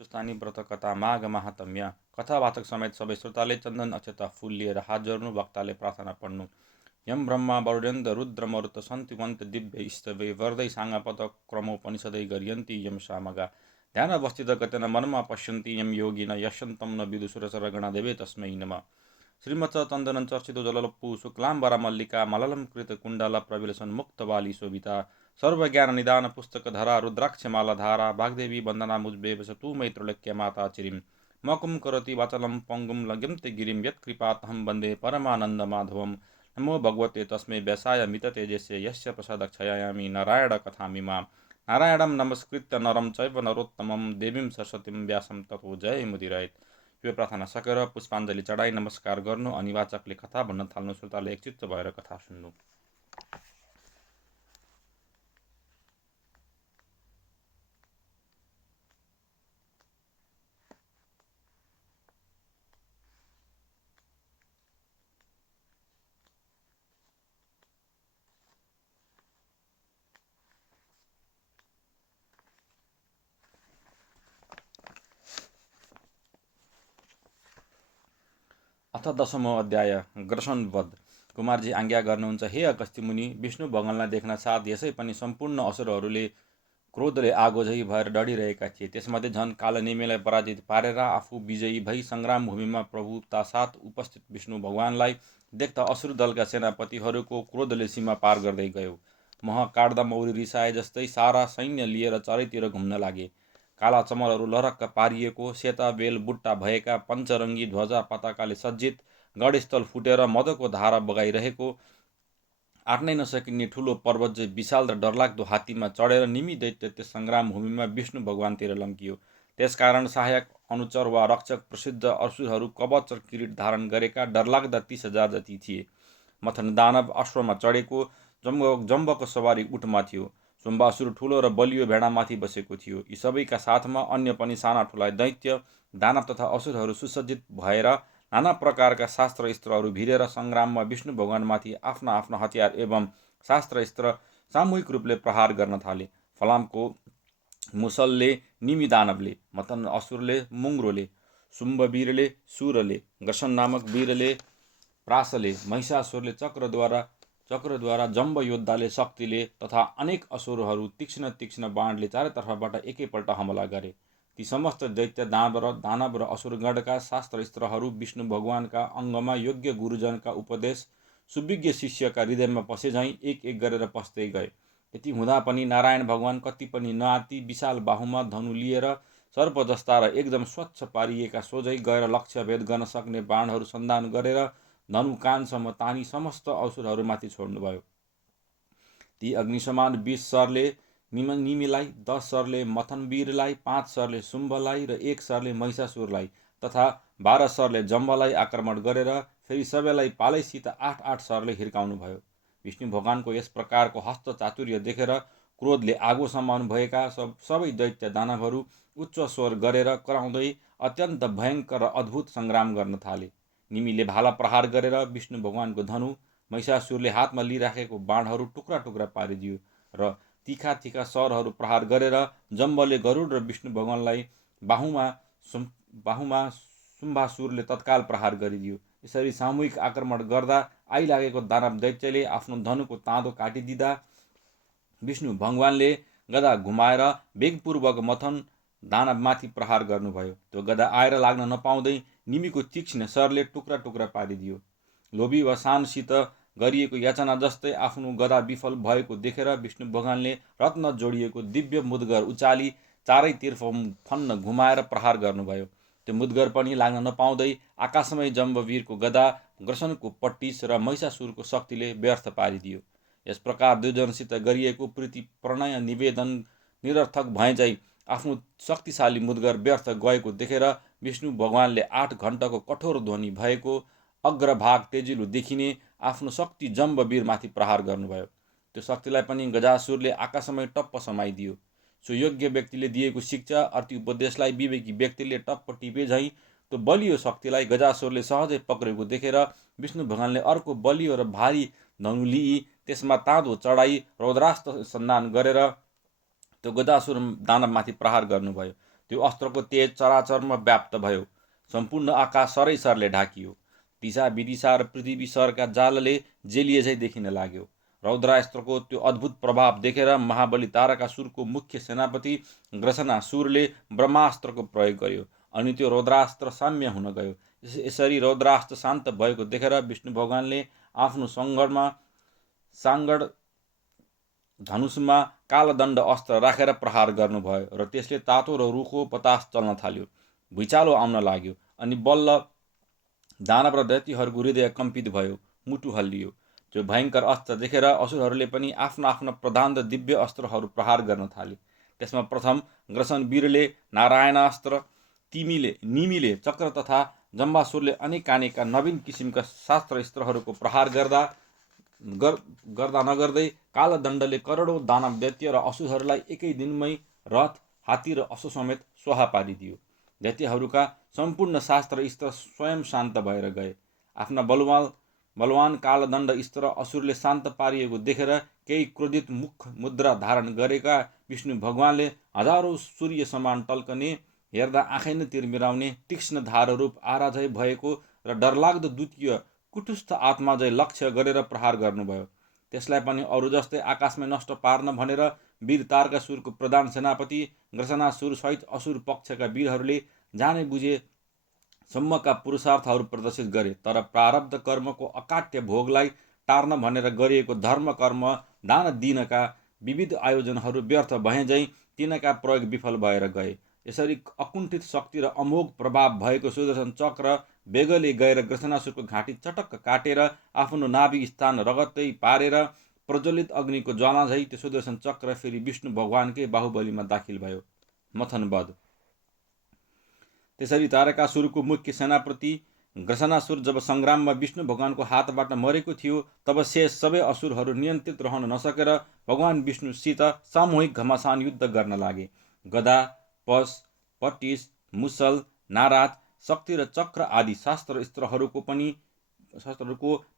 चुस्तानी व्रत कथा माघ महात्म्य कथावाचक समेत सबै श्रोताले चन्दन अक्षता फुल लिएर हात जोड्नु, वक्ताले प्रार्थना पढ्नु। यम ब्रह्मा वरुडेन्द्र रुद्र मरुत सन्तिवन्त दिव्य स्तवे वरदै साङ्गापद क्रमोपनिषदै गरियन्ति यम सामगा ध्यान अवस्थित गतेन मनमा पश्यन्ति यम योगिन यशन्तं न विदुसुरसरगणा देवे तस्मै नमः। श्रीमत्स चन्दनं चर्चितो जललप्पु शुक्लाम्बरा मल्लिका मललं कृत कुण्डल प्रविलसन मुक्तवाली शोभिता सर्वज्ञान निदान पुस्तक धरा रुद्राक्षमाला धारा वाग्देवी वन्दना मुजबे वसतु मैत्रलक्ष्य माता चिरिम मकुम करोति वाचलं पंगुम लग्यन्ते गिरिम यत्कृपातहं वन्दे परमानन्द माधवम। नमो भगवते तस्मै व्यासाय मिततेजस्य यस्य प्रसादक्षयामि नारायण कथामिमां नारायणं नमस्कृत्य नरं चैव नरोत्तमं देवीं सरस्वतीं व्यासं ततो जय मुदिरायत। यो प्रार्थना सकेर पुष्पाञ्जली चढाई नमस्कार गर्नु अनि वाचकले कथा भन्न थाल्नु। श्रोताले एकचित्त भएर कथा सुन्नु। अथ दशमो अध्याय ग्रसनवध। कुमारजी आज्ञा गर्नुहुन्छ, हे अगस्त्य मुनि, विष्णु भगवानलाई देख्न साथ यसै पनि सम्पूर्ण असुरहरूले क्रोधले आगो झै भएर डढिरहेका थिए। त्यसमध्ये झन् कालनेमीलाई पराजित पारेर आफू विजयी भई सङ्ग्राम भूमिमा प्रभुता साथ उपस्थित विष्णु भगवानलाई देख्दा असुर दलका सेनापतिहरूको क्रोधले सीमा पार गर्दै गयो। मह काट्दा मौरी रिसाए जस्तै सारा सैन्य लिएर चारैतिर घुम्न लागे। काला चमलहरू लरक्क पारिएको, सेता बेल बुट्टा भएका, पञ्चरङ्गी ध्वजा पताकाले सज्जित, गढस्थल फुटेर मदको धारा बगाइरहेको, आट्नै नसकिने ठुलो पर्वत चाहिँ विशाल र डरलाग्दो हात्तीमा चढेर निमी दैत्य त्यस सङ्ग्राम भूमिमा विष्णु भगवानतिर लम्कियो। त्यसकारण सहायक अनुचर वा रक्षक प्रसिद्ध असुरहरू कवच र किरीट धारण गरेका डरलाग्दा 30,000 जति थिए। मथन दानव अश्वमा चढेको, जम्बको सवारी उठमा थियो। शुम्बासुर ठुलो र बलियो भेडामाथि बसेको थियो। यी सबैका साथमा अन्य पनि साना ठुला दैत्य, दानव तथा असुरहरू सुसज्जित भएर नाना प्रकारका शास्त्र-अस्त्रहरू भिरेर सङ्ग्राममा विष्णु भगवानमाथि आफ्ना आफ्ना हतियार एवं शास्त्र-अस्त्र सामूहिक रूपले प्रहार गर्न थाले। फलामको मुसलले निमि दानवले, मथन असुरले मुङ्ग्रोले, शुम्भवीरले सुरले, ग्रसन नामक वीरले प्रासले, महिषासुरले चक्रद्वारा, जम्ब योद्धाले शक्तिले तथा अनेक असुरहरू तीक्ष्ण तीक्ष्ण बाणले चारैतर्फबाट एकैपल्ट हमला गरे। ती समस्त दैत्य दानव र असुरगणका शास्त्रस्त्रहरू विष्णु भगवानका अङ्गमा योग्य गुरुजनका उपदेश सुविज्ञ शिष्यका हृदयमा पसे झैँ एक एक गरेर पस्दै गए। यति हुँदा पनि नारायण भगवान कति पनि नआत्ती विशाल बाहुमा धनु लिएर सर्प जस्ता र एकदम स्वच्छ पारिएका सोझै गएर लक्ष्य भेद गर्न सक्ने बाणहरू सन्धान गरेर धनु कानसम्म तानी समस्त असुरहरूमाथि छोड्नुभयो। ती अग्निसमान 20 सरले निमिलाई, 10 सरले मथनवीरलाई, 5 सरले शुम्भलाई र 1 सरले महिषासुरलाई तथा 12 सरले जम्बलाई आक्रमण गरेर फेरि सबैलाई पालैसित 8-8 सरले हिर्काउनु भयो। विष्णु भगवानको यस प्रकारको हस्त चातुर्य देखेर क्रोधले आगो समान भएका सबै दैत्य दानवहरू उच्च स्वर गरेर कराउँदै अत्यन्त भयङ्कर र अद्भुत सङ्ग्राम गर्न थाले। निमिले भाला प्रहार गरेर विष्णु भगवानको धनु, महिषासुरले हातमा लिइराखेको बाणहरू टुक्रा टुक्रा पारिदियो र तीखा तीखा सरहरू प्रहार गरेर जम्बले गरुड र विष्णु भगवानलाई बाहुमा शुम्भासुरले तत्काल प्रहार गरिदियो। यसरी सामूहिक आक्रमण गर्दा आइलागेको दानव दैत्यले आफ्नो धनुको ताँदो काटिदिँदा विष्णु भगवानले गदा घुमाएर वेगपूर्वक मथन दानवमाथि प्रहार गर्नुभयो। त्यो गदा आएर लाग्न नपाउँदै निमीको तीक्ष्ण सरले टुक्रा टुक्रा पारिदियो। लोभी वा शानसित गरिएको याचना जस्तै आफ्नो गदा विफल भएको देखेर विष्णु भगवानले रत्न जोडिएको दिव्य मुद्गर उचाली चारैतिर फन्न घुमाएर प्रहार गर्नुभयो। त्यो मुद्गर पनि लाग्न नपाउँदै आकाशमै जम्बवीरको गदा, ग्रसनको पट्टिस र महिषासुरको शक्तिले व्यर्थ पारिदियो। यस प्रकार दुईजनसित गरिएको प्रीति प्रणय निवेदन निरर्थक भए चाहिँ आफ्नो शक्तिशाली मुद्गर व्यर्थ गएको देखेर विष्णु भगवानले 8 घण्टको कठोर ध्वनि भएको अग्रभाग तेजिलो देखिने आफ्नो शक्ति जम्बवीरमाथि प्रहार गर्नुभयो। त्यो शक्तिलाई पनि गजासुरले आकाशमै टप्प समाइदियो। सुयोग्य व्यक्तिले दिएको शिक्षा अर्थी उपदेशलाई विवेकी व्यक्तिले टप्प टिपे झैँ त्यो बलियो शक्तिलाई गजासुरले सहजै पक्रेको देखेर विष्णु भगवानले अर्को बलियो र भारी धनु लिई त्यसमा ताँदो चढाई रौद्रास्त्र सन्धान गरेर त्यो गजासुर दानवमाथि प्रहार गर्नुभयो। त्यो अस्त्रको तेज चराचरमा व्याप्त भयो। सम्पूर्ण आकाश सरैसरले ढाकियो। दिशा विदिशा र पृथ्वी सरका जालले जेलिए झैँ देखिन लाग्यो। रौद्रास्त्रको त्यो अद्भुत प्रभाव देखेर महाबली तारकासुरको मुख्य सेनापति ग्रसनासुरले ब्रह्मास्त्रको प्रयोग गर्यो अनि त्यो रौद्रास्त्र साम्य हुन गयो। यसरी रौद्रास्त्र शान्त भएको देखेर विष्णु भगवानले आफ्नो साङ्गड धनुषमा कालदण्ड अस्त्र राखेर प्रहार गर्नुभयो र त्यसले तातो र रुखो बतास चल्न थाल्यो। भुइँचालो आउन लाग्यो अनि बल्ल दानव र दैत्यहरूको हृदय कम्पित भयो, मुटु हल्लियो। त्यो भयङ्कर अस्त्र देखेर असुरहरूले पनि आफ्ना आफ्ना प्रधान र दिव्य अस्त्रहरू प्रहार गर्न थाले। त्यसमा प्रथम ग्रसनवीरले नारायणास्त्र, निमिले चक्र तथा जम्बासुरले अनेका नवीन किसिमका शास्त्र-अस्त्रहरूको प्रहार गर्दा नगर्दै कालदण्डले करोडौँ दानव दैत्य र असुरहरूलाई एकै दिनमै रथ, हात्ती र अश्व समेत स्वाहा पारिदियो। दैत्यहरूका सम्पूर्ण शास्त्र-अस्त्र स्वयं शान्त भएर गए। आफ्ना बलवान कालदण्ड अस्त्र असुरले शान्त पारिएको देखेर केही क्रोधित मुख मुद्रा धारण गरेका विष्णु भगवानले हजारौँ सूर्य समान टल्कने, हेर्दा आँखै नै तिरमिराउने, तीक्ष्ण धाररूप आराझै भएको र डरलाग्दो द्वितीय कुटुस्थ आत्मा झै लक्ष्य गरेर प्रहार गर्नुभयो। त्यसलाई पनि अरू जस्तै आकाशमै नष्ट पार्न भनेर वीर तारकासुरको प्रधान सेनापति ग्रसनासुर सहित असुर पक्षका वीरहरूले जाने बुझे सम्मका पुरुषार्थहरू प्रदर्शित गरे। तर प्रारब्ध कर्मको अकाट्य भोगलाई टार्न भनेर गरिएको धर्म कर्म दान दिनका विविध आयोजनहरू व्यर्थ भए झैँ तिनका प्रयोग विफल भएर गए। यसरी अकुण्ठित शक्ति र अमोघ प्रभाव भएको सुदर्शन चक्र बेगले गएर ग्रसनासुरको घाँटी चटक्क काटेर आफ्नो नाभि स्थान रगतै पारेर प्रज्वलित अग्निको ज्वाला झै त्यो सुदर्शन चक्र फेरि विष्णु भगवानकै बाहुबलीमा दाखिल भयो। मथनवध। त्यसरी तारकासुरको मुख्य सेनापति ग्रसनासुर जब सङ्ग्राममा विष्णु भगवानको हातबाट मरेको थियो तब शेष सबै असुरहरू नियन्त्रित रहन नसकेर भगवान विष्णुसित सामूहिक घमासान युद्ध गर्न लागे। गदा, पश, पट्टिस, मुसल, नाराज, शक्ति र चक्र आदि शास्त्र-अस्त्रहरूको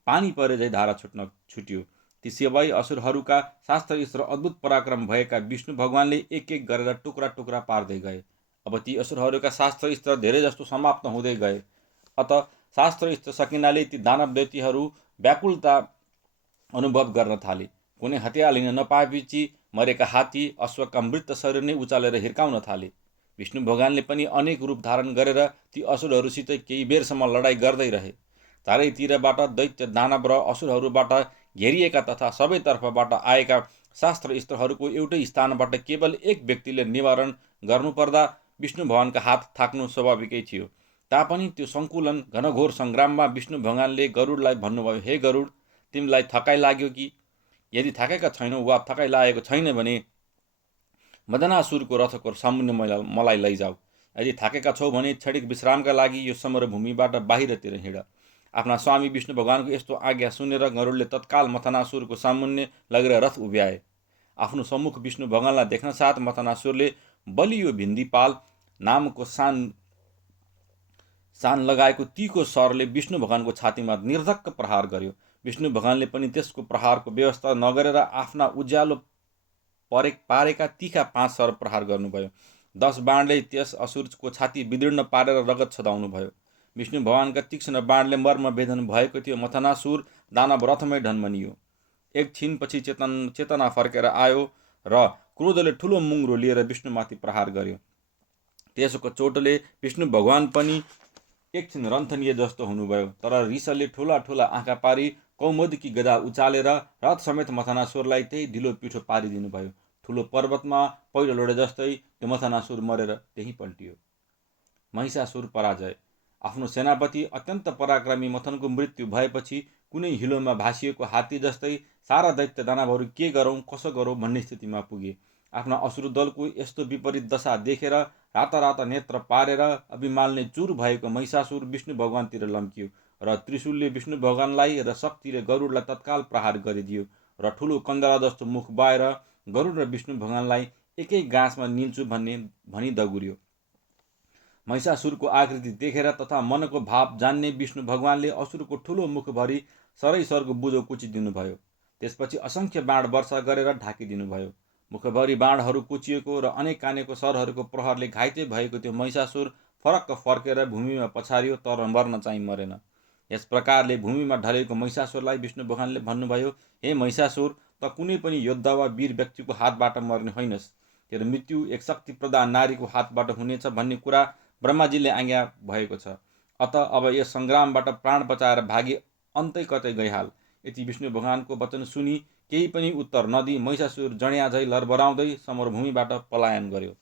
पानी परे झै धारा छुट्यो। ती सबै असुरहरूका शास्त्र-अस्त्र अद्भुत पराक्रम भएका विष्णु भगवानले एक एक गरेर टुक्रा टुक्रा पार्दै गए। अब ती असुरहरूका शास्त्र-अस्त्र धेरै जस्तो समाप्त हुँदै गए। अत शास्त्र-अस्त्र सकिनाले ती दानव दैत्यहरू व्याकुलता अनुभव गर्न थाले। कुनै हतियार लिन नपाएपछि मरेका हात्ती, अश्वका मृत शरीर नै उचालेर हिर्काउन थाले। विष्णु भगवानले पनि अनेक रूप धारण गरेर ती असुरहरूसित केही बेरसम्म लडाइँ गर्दै रहे। चारैतिरबाट दैत्य, दानव र असुरहरूबाट घेरिएका तथा सबैतर्फबाट आएका शास्त्र-अस्त्रहरूको एउटै स्थानबाट केवल एक व्यक्तिले निवारण गर्नुपर्दा विष्णु भगवानका हात थाक्नु स्वाभाविकै थियो। तापनि त्यो सङ्कुलन घनघोर सङ्ग्राममा विष्णु भगवानले गरुडलाई भन्नुभयो, हे गरुड, तिमीलाई थकाइ लाग्यो कि? यदि थाकेका छैनौ वा थकाइ लागेको छैन भने मदनासुरको रथको सामुन्ने मलाई लैजाऊ। यदि थाकेका छौ भने क्षणिक विश्रामका लागि यो समरभूमिबाट बाहिरतिर हिँड। आफ्ना स्वामी विष्णु भगवानको यस्तो आज्ञा सुनेर गरुडले तत्काल मथनासुरको सामुन्ने लगेर रथ उभ्याए। आफ्नो सम्मुख विष्णु भगवानलाई देख्न साथ मथनासुरले बलियो भिन्दिपाल नामको सान लगाएको तीको सरले विष्णु भगवानको छातीमा निर्धक्क प्रहार गर्यो। विष्णु भगवानले पनि त्यसको प्रहारको व्यवस्था नगरेर आफ्ना उज्यालो पारेका तीखा 5 सर प्रहार गर्नुभयो। 10 बाणले त्यस असुरको छाती विदीर्ण पारेर रगत छदाउनु भयो। विष्णु भगवानका तीक्ष्ण बाणले मर्म भेदन भएको थियो। मथनासुर दानव रथमै ढन्मनियो। एकछिनपछि चेतना फर्केर आयो र क्रोधले ठुलो मुङ्रो लिएर विष्णुमाथि प्रहार गर्यो। त्यसको चोटले विष्णु भगवान पनि एकछिन रन्थनिए जस्तो हुनुभयो। तर रिसले ठुला ठुला आँखा पारी कौमुदकी गदा उचालेर रथ समेत मथनासुरलाई त्यही ढिलो पिठो पारिदिनु भयो। ठुलो पर्वतमा पहिलो लडे जस्तै त्यो मथनासुर मरेर त्यही पल्टियो। महिषासुर पराजय। आफ्नो सेनापति अत्यन्त पराक्रमी मथनको मृत्यु भएपछि कुनै हिलोमा भासिएको हात्ती जस्तै सारा दैत्य दानवहरू के गरौँ कसो गरौँ भन्ने स्थितिमा पुगे। आफ्ना असुर दलको यस्तो विपरीत दशा देखेर राता नेत्र पारेर अभिमानले चुर भएको महिषासुर विष्णु भगवानतिर लम्कियो र त्रिशूलले विष्णु भगवानलाई र शक्तिले गरुडलाई तत्काल प्रहार गरिदियो र ठुलो कन्दरा जस्तो मुख बाएर गरुड र विष्णु भगवानलाई एकै गाँसमा निल्छु भनी दगुर्यो। महिषासुरको आकृति देखेर तथा मनको भाव जान्ने विष्णु भगवानले असुरको ठुलो मुखभरि सरैसरको बुझो कुचिदिनु भयो। त्यसपछि असङ्ख्य बाण वर्षा गरेर ढाकिदिनु भयो। मुखभरि बाणहरू कुचिएको र अनेक कानेको सरहरूको प्रहारले घाइते भएको त्यो महिषासुर फरक्क फर्केर भूमिमा पछारियो, तर मर्न चाहिँ मरेन। यस प्रकारले भूमिमा ढलेको महिषासुरलाई विष्णु भगवानले भन्नुभयो, हे महिषासुर, त कुनै पनि योद्धा वा वीर व्यक्तिको हातबाट मर्ने होइनस्। तेरो मृत्यु एक शक्ति प्रधान नारीको हातबाट हुनेछ भन्ने कुरा ब्रह्माजीले आज्ञा भएको छ। अत अब यस सङ्ग्रामबाट प्राण बचाएर भागी अन्तै कतै गइहाल। यति विष्णु भगवानको वचन सुनि केही पनि उत्तर नदिई महिषासुर जडिया झै लरबराउँदै समरभूमिबाट पलायन गर्यो।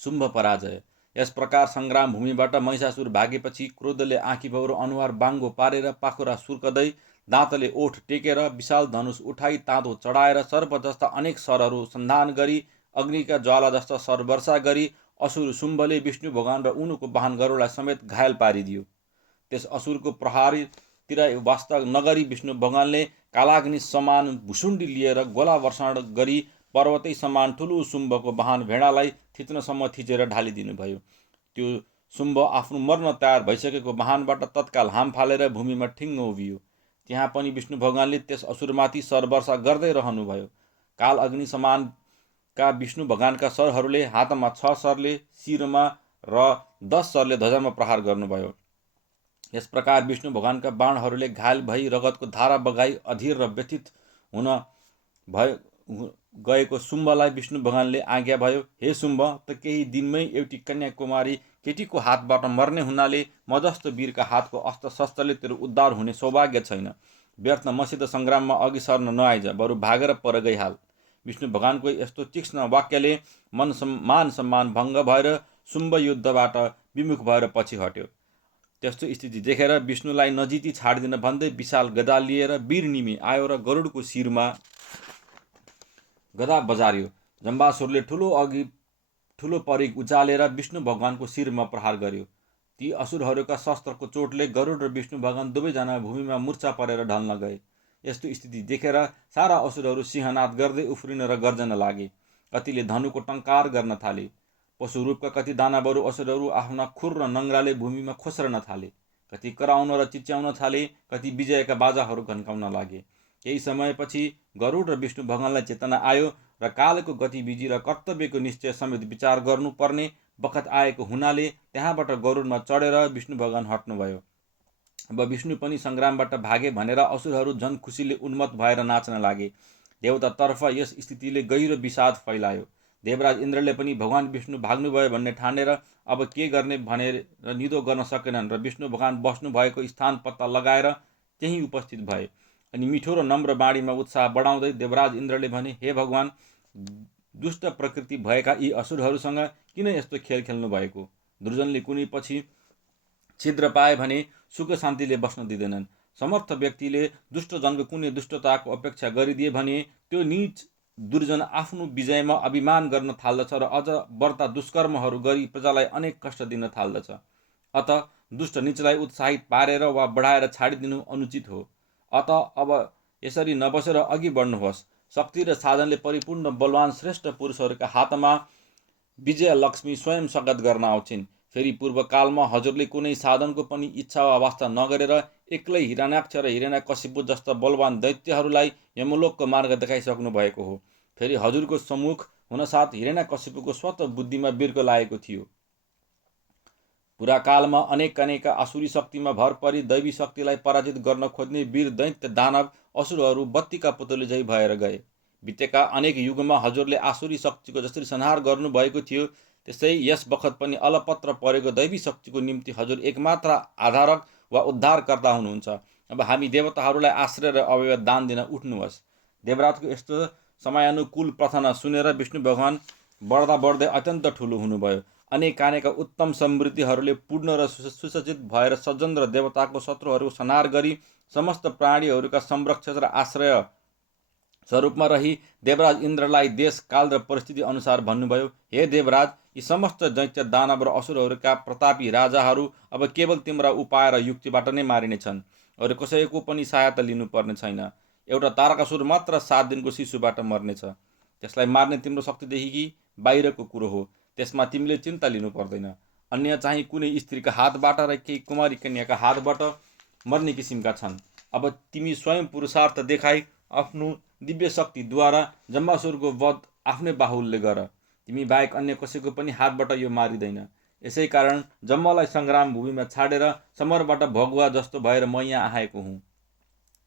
शुम्भ पराजय। यस प्रकार सङ्ग्राम भूमिबाट महिषासुर भागेपछि क्रोधले आँखी भौरो अनुहार बाङ्गो पारेर पाखुरा सुर्कदै दाँतले ओठ टेकेर विशाल धनुष उठाई ताँदो चढाएर सर्प जस्ता अनेक सरहरू सन्धान गरी अग्निका ज्वाला जस्ता सर वर्षा गरी असुर शुम्भले विष्णु भगवान र उनको वाहन गरुडलाई समेत घायल पारिदियो। त्यस असुरको प्रहारतिर वास्ता नगरी विष्णु भगवानले कालाग्नि समान भुसुण्डी लिएर गोला वर्षण गरी पर्वतै समान ठुलो शुम्भको वाहन भेडालाई थिच्नसम्म थिचेर ढालिदिनुभयो। त्यो शुम्भ आफ्नो मर्न तयार भइसकेको वाहनबाट तत्काल हाम फालेर भूमिमा ठिङ्ग उभियो। त्यहाँ पनि विष्णु भगवानले त्यस असुरमाथि सरवर्षा गर्दै रहनुभयो। काल अग्नि समानका विष्णु भगवानका सरहरूले हातमा 6 सरले, शिरमा र 10 सरले ध्वजामा प्रहार गर्नुभयो। यस प्रकार विष्णु भगवानका बाणहरूले घायल भई रगतको धारा बगाई अधीर र व्यथित हुन गएको शुम्भलाई विष्णु भगवानले आज्ञा भयो, हे शुम्भ, त केही दिनमै एउटी कन्याकुमारी केटीको हातबाट मर्ने हुनाले म जस्तो वीरका हातको अस्त्र शस्त्रले तेरो उद्धार हुने सौभाग्य छैन। व्यर्थ मसित सङ्ग्राममा अघि सर्न नआइज, बरु भागेर पर गइहाल। विष्णु भगवानको यस्तो तीक्ष्ण वाक्यले मान सम्मान भङ्ग भएर शुम्भ युद्धबाट विमुख भएर पछि हट्यो। त्यस्तो स्थिति देखेर विष्णुलाई नजिती छाडिदिन भन्दै विशाल गदा लिएर वीर निमि आयो र गरुडको शिरमा गदा बजार्यो। जम्बासुरले ठुलो परिग उचालेर विष्णु भगवानको शिरमा प्रहार गर्यो। ती असुरहरूका शस्त्रको चोटले गरुड र विष्णु भगवान दुवैजना भूमिमा मूर्छा परेर ढल्न गए। यस्तो स्थिति देखेर सारा असुरहरू सिंहनाद गर्दै उफ्रिन र गर्जन लागे। कतिले धनुको टङ्कार गर्न थाले। पशुरूपका कति दानवहरू असुरहरू आफ्ना खुर र नङ्ग्राले भूमिमा खोस्रन थाले। कति कराउन र चिच्याउन थाले, कति विजयका बाजाहरू घन्काउन लागे। केही समयपछि गरुड र विष्णु भगवानलाई चेतना आयो र कालको गतिविधि र कर्तव्यको निश्चय समेत विचार गर्नुपर्ने बखत आएको हुनाले त्यहाँबाट गरुडमा चढेर विष्णु भगवान हट्नुभयो। अब विष्णु पनि सङ्ग्रामबाट भागे भनेर असुरहरू झन् खुसीले उन्मत्त भएर नाच्न लागे। देवतातर्फ यस स्थितिले गहिरो विषाद फैलायो। देवराज इन्द्रले पनि भगवान विष्णु भाग्नुभयो भन्ने ठानेर अब के गर्ने भनेर निदो गर्न सकेनन् र विष्णु भगवान बस्नु भएको स्थान पत्ता लगाएर त्यहीँ उपस्थित भए। अनि मिठो र नम्र बाणीमा उत्साह बढाउँदै देवराज इन्द्रले भने, हे भगवान, दुष्ट प्रकृति भएका यी असुरहरूसँग किन यस्तो खेल खेल्नु भएको? दुर्जनले कुनै पछि छिद्र पाए भने सुख शान्तिले बस्न दिँदैनन्। समर्थ व्यक्तिले दुष्टजनको कुनै दुष्टताको अपेक्षा गरिदिए भने त्यो नीच दुर्जन आफ्नो विजयमा अभिमान गर्न थाल्दछ र अझ बढ्ता दुष्कर्महरू गरी प्रजालाई अनेक कष्ट दिन थाल्दछ। अत दुष्ट नीचलाई उत्साहित पारेर वा बढाएर छाडिदिनु अनुचित हो। अत अब यसरी नबसेर अघि बढ्नुहोस्। शक्ति र साधनले परिपूर्ण बलवान श्रेष्ठ पुरुषहरूका हातमा विजय लक्ष्मी स्वयं स्वागत गर्न आउँछिन्। फेरि पूर्वकालमा हजुरले कुनै साधनको पनि इच्छा वा वास्ता नगरेर एक्लै हिरण्याक्ष र हिरण्यकशिपु जस्ता बलवान दैत्यहरूलाई यमलोकको मार्ग देखाइसक्नु भएको हो। फेरि हजुरको सम्मुख हुनसाथ हिरण्यकशिपुको स्वतः बुद्धिमा बिर्को लागेको थियो। पुराकालमा अनेक आसुरी शक्तिमा भर परी दैवी शक्तिलाई पराजित गर्न खोज्ने वीर दैत्य दानव असुरहरू बत्तीका पुतली झै भएर गए। बितेका अनेक युगमा हजुरले आसुरी शक्तिको जसरी संहार गर्नुभएको थियो, त्यसै यस बखत पनि अलपत्र परेको दैवी शक्तिको निम्ति हजुर एकमात्र आधारक वा उद्धारकर्ता हुनुहुन्छ। अब हामी देवताहरूलाई आश्रय र अवयव दान दिन उठ्नुहोस्। देवराजको यस्तो समयानुकूल प्रार्थना सुनेर विष्णु भगवान बढ्दै अत्यन्त ठुलो हुनुभयो। अनेक उत्तम समृद्धिहरूले पूर्ण र सुसज्जित भएर सज्जन र देवताको शत्रुहरूको संहार गरी समस्त प्राणीहरूका संरक्षक र आश्रय स्वरूपमा रही देवराज इन्द्रलाई देश काल र परिस्थिति अनुसार भन्नुभयो, हे देवराज, यी समस्त दैत्य दानव र असुरहरूका प्रतापी राजाहरू अब केवल तिम्रा उपाय र युक्तिबाट नै मारिनेछन्। अरू कसैको पनि सहायता लिनुपर्ने छैन। एउटा तारकासुर मात्र 7 दिनको शिशुबाट मर्नेछ। त्यसलाई मार्ने तिम्रो शक्तिदेखि कि बाहिरको कुरो हो, त्यसमा तिमीले चिन्ता लिनु पर्दैन। अन्य चाहिँ कुनै स्त्रीका हातबाट र केही कुमारी कन्याका हातबाट मर्ने किसिमका छन्। अब तिमी स्वयं पुरुषार्थ देखाई आफ्नो दिव्य शक्तिद्वारा जम्बासुरको वध आफ्नै बाहुल्यले गर। तिमी बाहेक अन्य कसैको पनि हातबाट यो मारिँदैन। यसै कारण जम्बालाई सङ्ग्राम भूमिमा छाडेर समरबाट भगुवा जस्तो भएर म यहाँ आएको हुँ।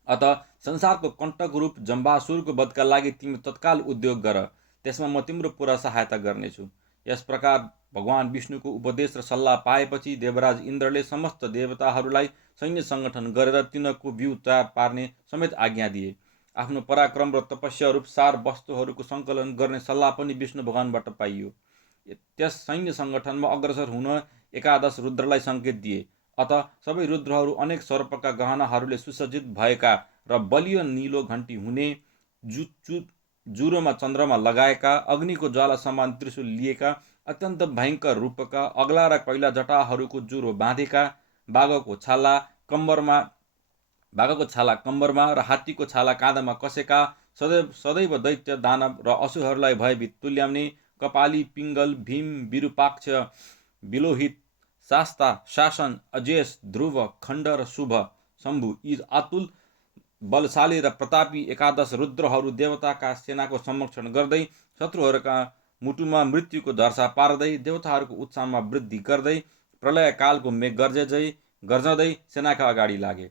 अत संसारको कण्टक रूप जम्बासुरको वधका लागि तिमी तत्काल उद्योग गर, त्यसमा म तिम्रो पुरा सहायता गर्नेछु। यस प्रकार भगवान विष्णुको उपदेश र सल्लाह पाएपछि देवराज इन्द्रले समस्त देवताहरूलाई सैन्य सङ्गठन गरेर तिनको बिउ तयार पार्ने समेत आज्ञा दिए। आफ्नो पराक्रम र तपस्या रूप सार वस्तुहरूको सङ्कलन गर्ने सल्लाह पनि विष्णु भगवानबाट पाइयो। त्यस सैन्य सङ्गठनमा अग्रसर हुन एकादश रुद्रलाई सङ्केत दिए। अत सबै रुद्रहरू अनेक सर्पका गहनाहरूले सुसज्जित भएका र बलियो नीलो घन्टी हुने, जुरोमा चन्द्रमा लगाएका, अग्निको ज्वाला समान त्रिशूल लिएका, अत्यन्त भयङ्कर रूपका, अग्ला र कैला जटाहरूको जुरो बाँधेका, बाघको छाला कम्बरमा र हात्तीको छाला काँधमा कसेका, सदैव दैत्य दानव र असुरहरूलाई भयभीत तुल्याउने, कपाली, पिङ्गल, भीम, विरूपाक्ष, बिलोहित, शास्ता, शासन, अजेस, ध्रुव, खण्ड र शुभ शम्भु यी अतुल बलशाली र प्रतापी एकादश रुद्रहरू देवताका सेनाको संरक्षण गर्दै शत्रुहरूका मुटुमा मृत्युको झर्सा पार्दै देवताहरूको उत्साहमा वृद्धि गर्दै प्रलय कालको मेघ गर्जदै सेनाका अगाडि लागे।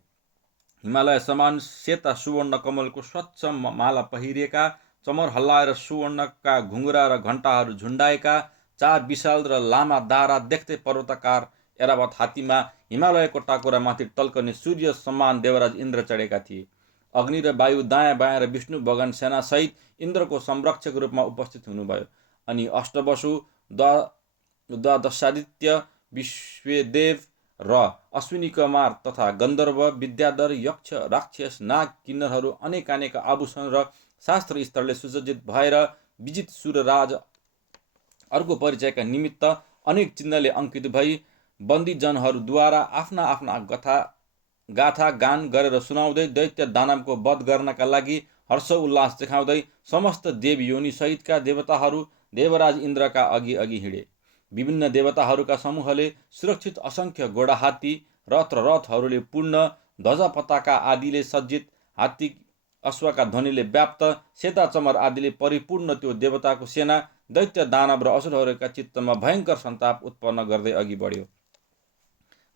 हिमालय समान सेता सुवर्ण कमलको स्वच्छ माला पहिरिएका, चमर हल्लाएर सुवर्णका घुङ्रा र घण्टाहरू झुन्डाएका, चार विशाल र लामा दारा देख्दै पर्वताकार एरावत हात्तीमा हिमालयको टाकुरामाथि टल्कने सूर्य समान देवराज इन्द्र चढेका थिए। अग्नि र वायु दायाँ बायाँ र विष्णु भगवान सेनासहित इन्द्रको संरक्षक रूपमा उपस्थित हुनुभयो। अनि अष्टवसु, द्वादशादित्य, विश्वेदेव र अश्विनी कुमार तथा गन्धर्व, विद्याधर, यक्ष, राक्षस, नाग, किन्नरहरू अनेक आभूषण र शास्त्र स्तरले सुसज्जित भएर विजित सुरराज अर्को परिचयका निमित्त अनेक चिन्हले अंकित भई बन्दीजनहरूद्वारा आफ्ना आफ्ना गाथा गान गरेर सुनाउँदै दैत्य दानवको वध गर्नका लागि हर्ष उल्लास देखाउँदै समस्त देव योनि सहितका देवताहरू देवराज इन्द्रका अघि अघि हिँडे। विभिन्न देवताहरूका समूहले सुरक्षित असंख्य घोडा, हात्ती, रथ र रथहरूले पूर्ण, ध्वजा पताका आदिले सज्जित, हात्ती अश्वका ध्वनिले व्याप्त, सेता चमर आदिले परिपूर्ण त्यो देवताको सेना दैत्य दानव र असुरहरूका चित्तमा भयङ्कर सन्ताप उत्पन्न गर्दै अघि बढ्यो।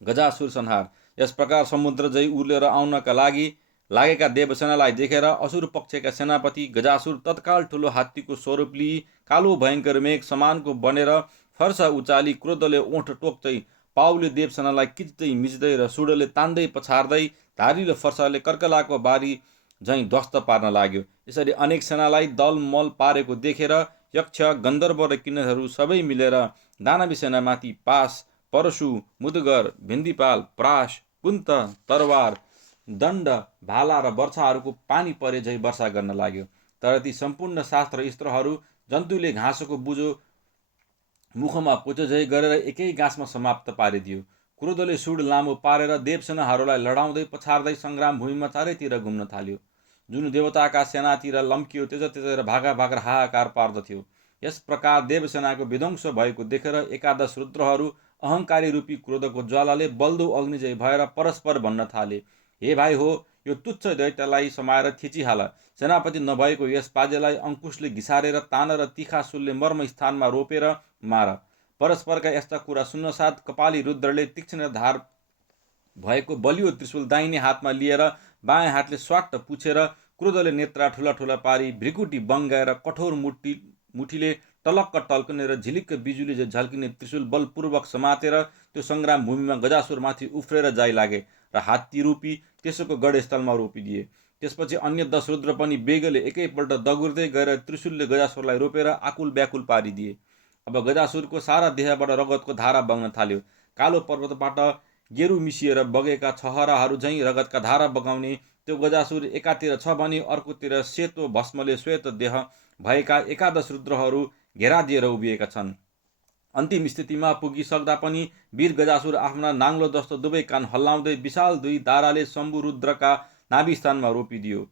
गजासुर संहार। यस प्रकार समुद्र जै उर्लेर आउनका लागि लागेका देवसेनालाई देखेर असुर पक्षका सेनापति गजासुर तत्काल ठुलो हात्तीको स्वरूप लिई कालो भयङ्कर मेघ समानको बनेर फर्सा उचाली क्रोधले ओठ टोक्दै पाउले देवसेनालाई किच्दै मिच्दै र सुडले तान्दै पछार्दै धारिलो फर्साले कर्कलाको बारी झैँ ध्वस्त पार्न लाग्यो। यसरी अनेक सेनालाई दलमल पारेको देखेर यक्ष, गन्धर्व र किन्नरहरू सबै मिलेर दानवी सेनामाथि पास, परशु, मुदगर, भिन्दिपाल, प्रास, कुन्त, तरवार, दण्ड, भाला र वर्षाहरूको पानी परे झै वर्षा गर्न लाग्यो। तर ती सम्पूर्ण शास्त्र स्त्रहरू जन्तुले घाँसको बुझो मुखमा पोचो झै गरेर एकै गाँसमा समाप्त पारिदियो। क्रोधले सुड लामो पारेर देवसेनाहरूलाई लडाउँदै पछार्दै सङ्ग्राम भूमिमा चारैतिर घुम्न थाल्यो। जुन देवताका सेनातिर लम्कियो त्यतातिर भागा हाहाकार पार्दथ्यो। यस प्रकार देवसेनाको विध्वंस भएको देखेर एकादश रुद्रहरू अहङ्कारी रूपी क्रोधको ज्वालाले बल्दो अग्नि जै भएर परस्पर भन्न थाले, हे भाइ हो, यो तुच्छ दैत्यलाई समाएर थिचिहाल। सेनापति नभएको यस पाजेलाई अङ्कुशले घिसारेर तानेर तिखा सुलले मर्म स्थानमा रोपेर मार। परस्परका यस्ता कुरा सुन्नसाथ कपाली रुद्रले तीक्ष्ण धार भएको बलियो त्रिशूल दाहिने हातमा लिएर बायाँ हातले स्वाट्ट पुछेर क्रोधले नेत्रा ठुला ठुला पारी भ्रिकुटी बङ्गाएर कठोर मुठीले टलक्क टल्कने र झिलिक्क बिजुली झल्किने त्रिशूल बलपूर्वक समातेर त्यो सङ्ग्राम भूमिमा गजासुरमाथि उफ्रेर जाइ लागे र हात्ती रूपी त्यसको गढस्थलमा रोपिदिए। त्यसपछि अन्य 10 रुद्र पनि बेगले एकैपल्ट दगुर्दै गएर त्रिशूलले गजासुरलाई रोपेर आकुल व्याकुल पारिदिए। अब गजासुरको सारा देहबाट रगतको धारा बग्न थाल्यो। कालो पर्वतबाट गेरु मिसिएर बगेका छहराहरू झैँ रगतका धारा बगाउने त्यो गजासुर एकातिर छ भने अर्कोतिर सेतो भस्मले श्वेत देह भएका एकादश रुद्रहरू घेरा दिएर उभिएका छन्। अन्तिम स्थितिमा पुगिसक्दा पनि वीर गजासुर आफ्ना नाङ्लो जस्तो दुवै कान हल्लाउँदै विशाल दुई दाराले शम्भु रुद्रका नाभिस्थानमा रोपिदियो।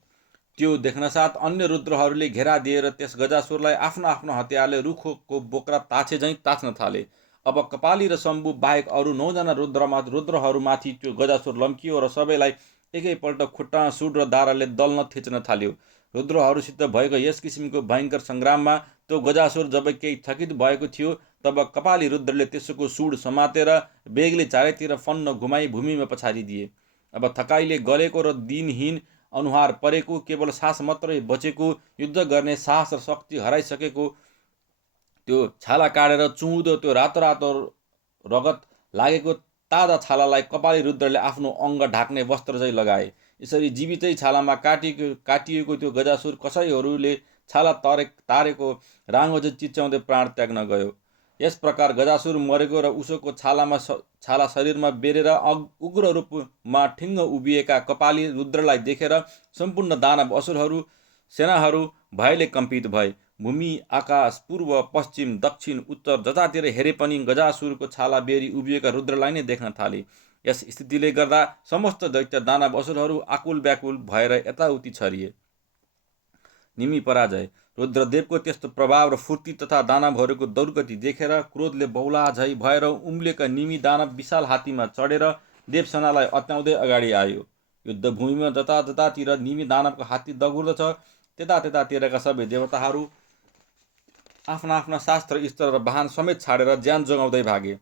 त्यो देख्नसाथ अन्य रुद्रहरूले घेरा दिएर त्यस गजासुरलाई आफ्नो आफ्नो हतियारले रुखको बोक्रा ताछे झैँ ताछ्न थाले। अब कपाली र शम्भु बाहेक अरू 9 जना रुद्रहरूमाथि त्यो गजासुर लम्कियो र सबैलाई एकैपल्ट खुट्टा, सुड र दाराले दल्न थिच्न थाल्यो। रुद्रहरूसित भएको यस किसिमको भयङ्कर सङ्ग्राममा त्यो गजासुर जब केही थकित भएको थियो तब कपाली रुद्रले त्यसको सुड समातेर बेगले चारैतिर फन्न घुमाई भूमिमा पछारिदिए। अब थकाइले गलेको र दिनहीन अनुहार परेको, केवल सास मात्रै बचेको, युद्ध गर्ने साहस र शक्ति हराइसकेको त्यो छाला काटेर चुहुँदो त्यो रातो रातो रगत लागेको ताजा छालालाई कपाली रुद्रले आफ्नो अङ्ग ढाक्ने वस्त्र चाहिँ लगाए। यसरी जीवितै छालामा काटिएको त्यो गजासुर कसैहरूले छाला तारेको राँगो चाहिँ चिच्याउँदै प्राण त्याग्न गयो। यस प्रकार गजासुर मरेको र उसको छाला शरीरमा बेरेर उग्र रूपमा ठिङ्ग उभिएका कपाली रुद्रलाई देखेर सम्पूर्ण दानव असुरहरू सेनाहरू भयले कम्पित भए। भूमि, आकाश, पूर्व, पश्चिम, दक्षिण, उत्तर जतातिर हेरे पनि गजासुरको छाला बेरी उभिएका रुद्रलाई नै देख्न थाले। यस स्थितिले गर्दा समस्त दैत्य दानव असुरहरू आकुल व्याकुल भएर यताउति छरिए। निमि पराजय। रुद्रदेवको त्यस्तो प्रभाव र फूर्ति तथा दानवहरूको दौर्गति देखेर क्रोधले बौला झै भएर उम्लेका निमि दानव विशाल हात्तीमा चढेर देवसेनालाई अत्याउँदै अगाडि आयो। युद्धभूमिमा जतातिर निमि दानवको हात्ती दगुर्दछ त्यतातिरका सबै देवताहरू आफ्ना आफ्ना शास्त्र स्त्र र वाहन समेत छाडेर ज्यान जोगाउँदै भागे।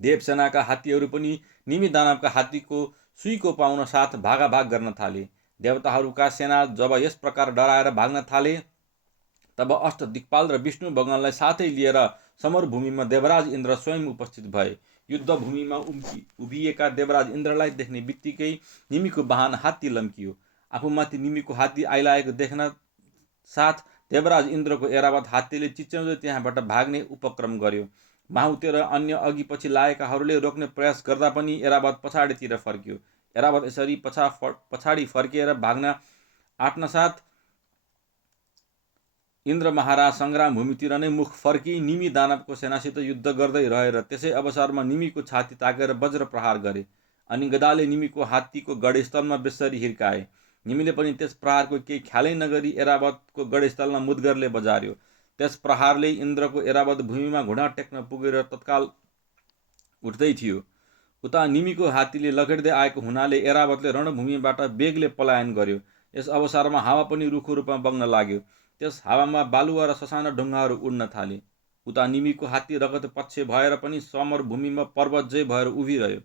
देवसेनाका हात्तीहरू पनि निमि दानवका हात्तीको सुईको पाउन साथ भागाभाग गर्न थाले। देवताहरूका सेना जब यस प्रकार डराएर भाग्न थाले तब अष्ट दिक्पाल र विष्णु भगवानलाई साथै लिएर समरभूमिमा देवराज इन्द्र स्वयं उपस्थित भए। युद्धभूमिमा उभिएका देवराज इन्द्रलाई देख्ने बित्तिकै निमीको वाहन हात्ती लम्कियो। आफूमाथि निमीको हात्ती आइलागेको देख्न साथ देवराज इन्द्रको एरावत हात्तीले चिच्याउँदै त्यहाँबाट भाग्ने उपक्रम गर्यो। माहुते र अन्य अघि पछि लागेकाहरूले रोक्ने प्रयास गर्दा पनि एरावत पछाडितिर फर्कियो। एरावत यसरी पछाडि फर्किएर भाग्न आँट्न साथ इन्द्र महाराज सङ्ग्राम भूमितिर नै मुख फर्की निमी दानवको सेनासित युद्ध गर्दै रहेर त्यसै अवसरमा निमीको छाती ताकेर वज्र प्रहार गरे अनि गदाले निमीको हात्तीको गढस्थलमा बेसरी हिर्काए। निमीले पनि त्यस प्रहारको केही ख्यालै नगरी एरावतको गढस्थलमा मुद्गरले बजार्यो। त्यस प्रहारले इन्द्रको एरावत भूमिमा घुँडा टेक्न पुगेर तत्काल उठ्दै थियो। उता निमीको हात्तीले लखेड्दै आएको हुनाले एरावतले रणभूमिबाट बेगले पलायन गर्यो। यस अवसरमा हावा पनि रुखो रूपमा बग्न लाग्यो। त्यस हावामा बालुवा र ससाना ढुङ्गाहरू उड्न थाले। उता निमीको हात्ती रगत पक्ष भएर पनि समरभूमिमा पर्वतजय भएर उभिरह्यो।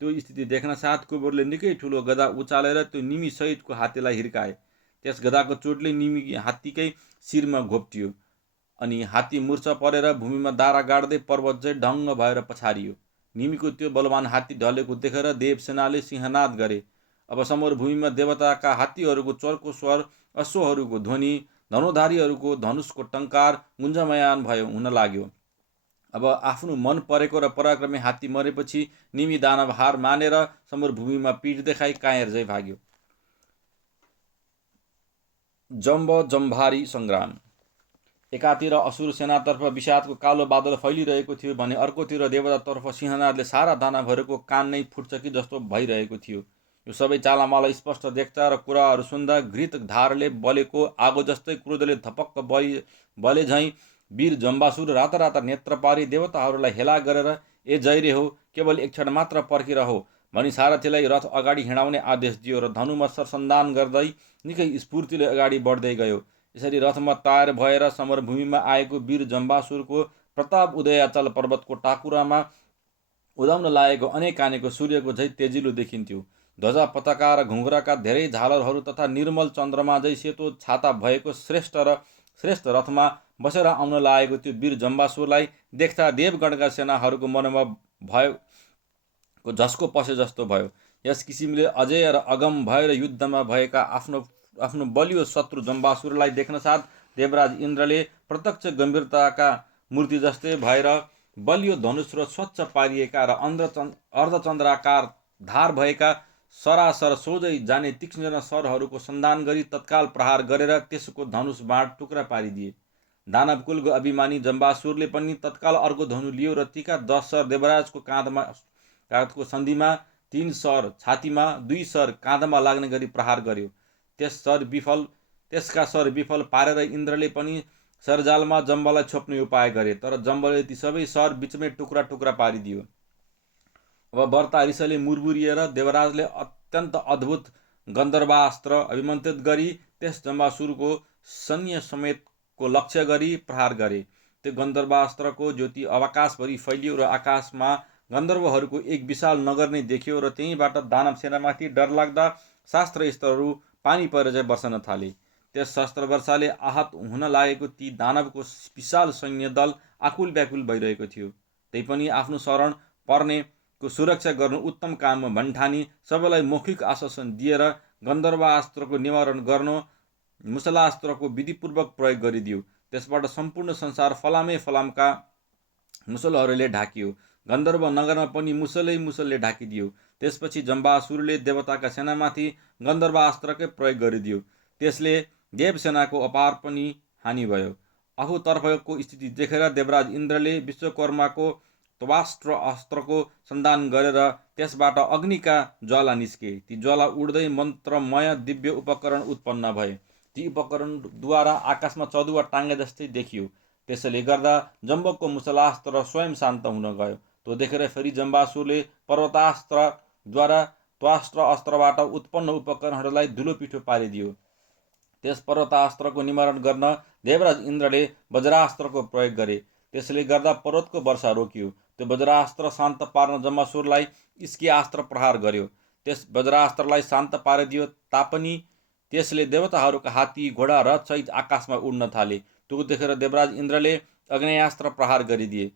त्यो स्थिति देख्न साथ कुबेरले निकै ठुलो गदा उचालेर त्यो निमी सहितको हात्तीलाई हिर्काए। त्यस गदाको चोटले निमी हात्तीकै शिरमा घोप्टियो अनि हात्ती मूर्छा परेर भूमिमा दारा गाड्दै पर्वतजय ढङ्ग भएर पछारियो। निमीको त्यो बलवान हात्ती ढलेको देखेर देवसेनाले सिंहनाद गरे। अब समरभूमिमा देवताका हात्तीहरूको चर्को स्वर, अश्वहरूको ध्वनि, धनुधारीहरूको धनुषको टङ्कार गुन्जमयान हुन लाग्यो। अब आफ्नो मन परेको र पराक्रमी हात्ती मरेपछि निमी दानव हार मानेर समरभूमिमा पीठ देखाई कायरजै भाग्यो। जम्ब जम्भारी सङ्ग्राम। एकातिर असुर सेनातर्फ विषादको कालो बादल फैलिरहेको थियो भने अर्कोतिर देवतातर्फ सिंहनादले सारा दानवहरूको कान नै फुट्छ कि जस्तो भइरहेको थियो। यो सबै चालामाला स्पष्ट देख्दा र कुराहरू सुन्दा घृत धारले बलेको आगो जस्तै क्रोधले धपक्क बले झैँ वीर जम्बासुर राता राता नेत्र पारी देवताहरूलाई हेला गरेर ए जयरे हो, केवल एक क्षण मात्र पर्खिरहो भनी सारथीलाई रथ अगाडि हिँडाउने आदेश दियो र धनुमा सरसन्धान गर्दै निकै स्फूर्तिले अगाडि बढ्दै गयो। यसरी रथमा तयार भएर समरभूमिमा आएको वीर जम्बासुरको प्रताप उदयाचल पर्वतको टाकुरामा उदाउन लागेको अनेक आनेको सूर्यको झै तेजिलो देखिन्थ्यो। ध्वजा पताका र घुङ्ग्राका धेरै झालरहरू तथा निर्मल चन्द्रमा झै सेतो छाता भएको श्रेष्ठ रथमा बसेर आउन लागेको त्यो वीर जम्बासुरलाई देख्दा देवगणका सेनाहरूको मनमा भएको झस्को पसे जस्तो भयो। यस किसिमले अजय र अगम भएर युद्धमा भएका आफ्नो बलियो शत्रु जम्बासुरलाई देख्न साथ देवराज इन्द्रले प्रत्यक्ष गम्भीरताका मूर्ति जस्तै भएर बलियो धनुष र स्वच्छ पारिएका र अर्धचन्द्राकार धार भएका सरासर सोझै जाने तीक्ष्ण सरहरूको सन्धान गरी तत्काल प्रहार गरेर त्यसको धनुष बाँड टुक्रा पारिदिए। दानवकुलको अभिमानी जम्बासुरले पनि तत्काल अर्को धनु लियो र तीका 10 सर देवराजको काँधको सन्धिमा, 3 सर छातीमा, 2 सर काँधमा लाग्ने गरी प्रहार गर्यो। त्यसका सर विफल पारेर इन्द्रले पनि सरजालमा जम्बलाई छोप्ने उपाय गरे, तर जम्बले ती सबै सर बिचमै टुक्रा टुक्रा पारिदियो। अब बर्ता रिसले मुरमुरिएर देवराजले अत्यन्त अद्भुत गन्धर्वास्त्र अभिमन्त्रित गरी त्यस जम्बासुरको सैन्य समेतको लक्ष्य गरी प्रहार गरे। त्यो गन्धर्वास्त्रको ज्योति आकाशभरि फैलियो र आकाशमा गन्धर्वहरूको एक विशाल नगर नै देखियो र त्यहीँबाट दानव सेनामाथि डरलाग्दा शास्त्रस्त्रहरू पानी परेर बर्सन थाले। त्यस शस्त्र वर्षाले आहत हुन लागेको ती दानवको विशाल सैन्य दल आकुल व्याकुल भइरहेको थियो। तैपनि आफ्नो शरण पर्नेको सुरक्षा गर्नु उत्तम काम भन्ठानी सबैलाई मौखिक आश्वासन दिएर गन्धर्वास्त्रको निवारण गर्न मुसलास्त्रको विधिपूर्वक प्रयोग गरिदियो। त्यसबाट सम्पूर्ण संसार फलामे फलामका मुसलहरूले ढाकियो। गन्धर्व नगरमा पनि मुसलले ढाकिदियो। त्यसपछि जम्बासुरले देवताका सेनामाथि गन्धर्वास्त्रकै प्रयोग गरिदियो। त्यसले देवसेनाको अपार पनि हानि भयो। आफूतर्फको स्थिति देखेर देवराज इन्द्रले विश्वकर्माको त्वाष्ट्र अस्त्रको सन्धान गरेर त्यसबाट अग्निका ज्वाला निस्के। ती ज्वाला उड्दै मन्त्रमय दिव्य उपकरण उत्पन्न भए। ती उपकरणद्वारा आकाशमा चौधुवा टाङ्गे जस्तै देखियो। त्यसैले गर्दा जम्बकको मुसलास्त्र स्वयं शान्त हुन गयो। त्यो देखेर फेरि जम्बासुरले पर्वतास्त्रद्वारा त्वाष्ट्र अस्त्रबाट उत्पन्न उपकरणहरूलाई धुलो पिठो पारिदियो। त्यस पर्वतास्त्रको निवारण गर्न देवराज इन्द्रले वज्रास्त्रको प्रयोग गरे। त्यसले गर्दा पर्वतको वर्षा रोकियो। त्यो वज्रास्त्र शान्त पार्न जम्बासुरलाई इस्कियास्त्र प्रहार गर्यो। त्यस वज्रास्त्रलाई शान्त पारिदियो तापनि त्यसले देवताहरूका हात्ती घोडा रथसहित आकाशमा उड्न थाले। त्यो देखेर देवराज इन्द्रले अग्नेयास्त्र प्रहार गरिदिए।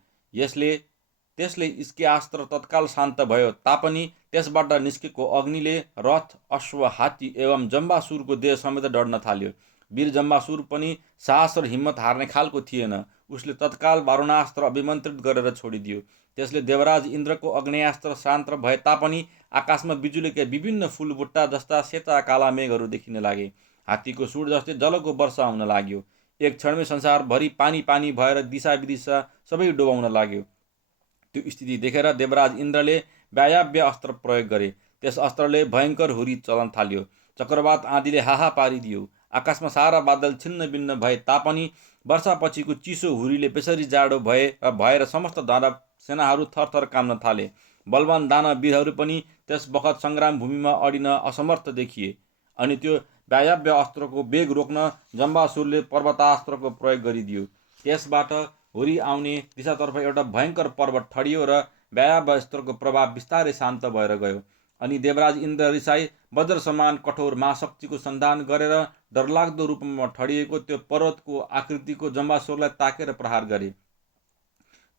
त्यसले इस्कियास्त्र तत्काल शान्त भयो तापनि त्यसबाट निस्केको अग्निले रथ अश्व हात्ती एवं जम्बासुरको देह समेत डढ्न थाल्यो। वीर जम्बासुर पनि साहस र हिम्मत हार्ने खालको थिएन। उसले तत्काल वारुणास्त्र अभिमन्त्रित गरेर छोडिदियो। त्यसले देवराज इन्द्रको अग्नेयास्त्र शान्त भए तापनि आकाशमा बिजुलीका विभिन्न फुलबुट्टा जस्ता सेता काला मेघहरू देखिन लागे। हात्तीको सुड जस्तै जलको वर्षा हुन लाग्यो। एक क्षणमै संसारभरि पानी पानी भएर दिशा विदिशा सबै डुबाउन लाग्यो। त्यो स्थिति देखेर देवराज इन्द्रले वायव्य अस्त्र प्रयोग गरे। त्यस अस्त्रले भयङ्कर हुरी चलन थाल्यो। चक्रवात आँधीले हाहा पारिदियो। आकाशमा सारा बादल छिन्न भिन्न भए तापनि वर्षापछिको चिसो हुरीले बेसरी जाडो भएर समस्त दानव सेनाहरू थरथर काम्न थाले। बलवान दानव वीरहरू पनि त्यस बखत सङ्ग्राम भूमिमा अडिन असमर्थ देखिए। अनि त्यो वायव्य अस्त्रको वेग रोक्न जम्बासुरले पर्वतास्त्रको प्रयोग गरिदियो। त्यसबाट हुरी आउने दिशातर्फ एउटा भयङ्कर पर्वत ठडियो र वायव्य अस्त्रको प्रभाव बिस्तारै शान्त भएर गयो। अनि देवराज इन्द्र रिसाई वज्र समान कठोर महाशक्तिको सन्धान गरेर डरलाग्दो रूपमा ठडिएको त्यो पर्वतको आकृतिको जम्बासुरलाई ताकेर प्रहार गरे।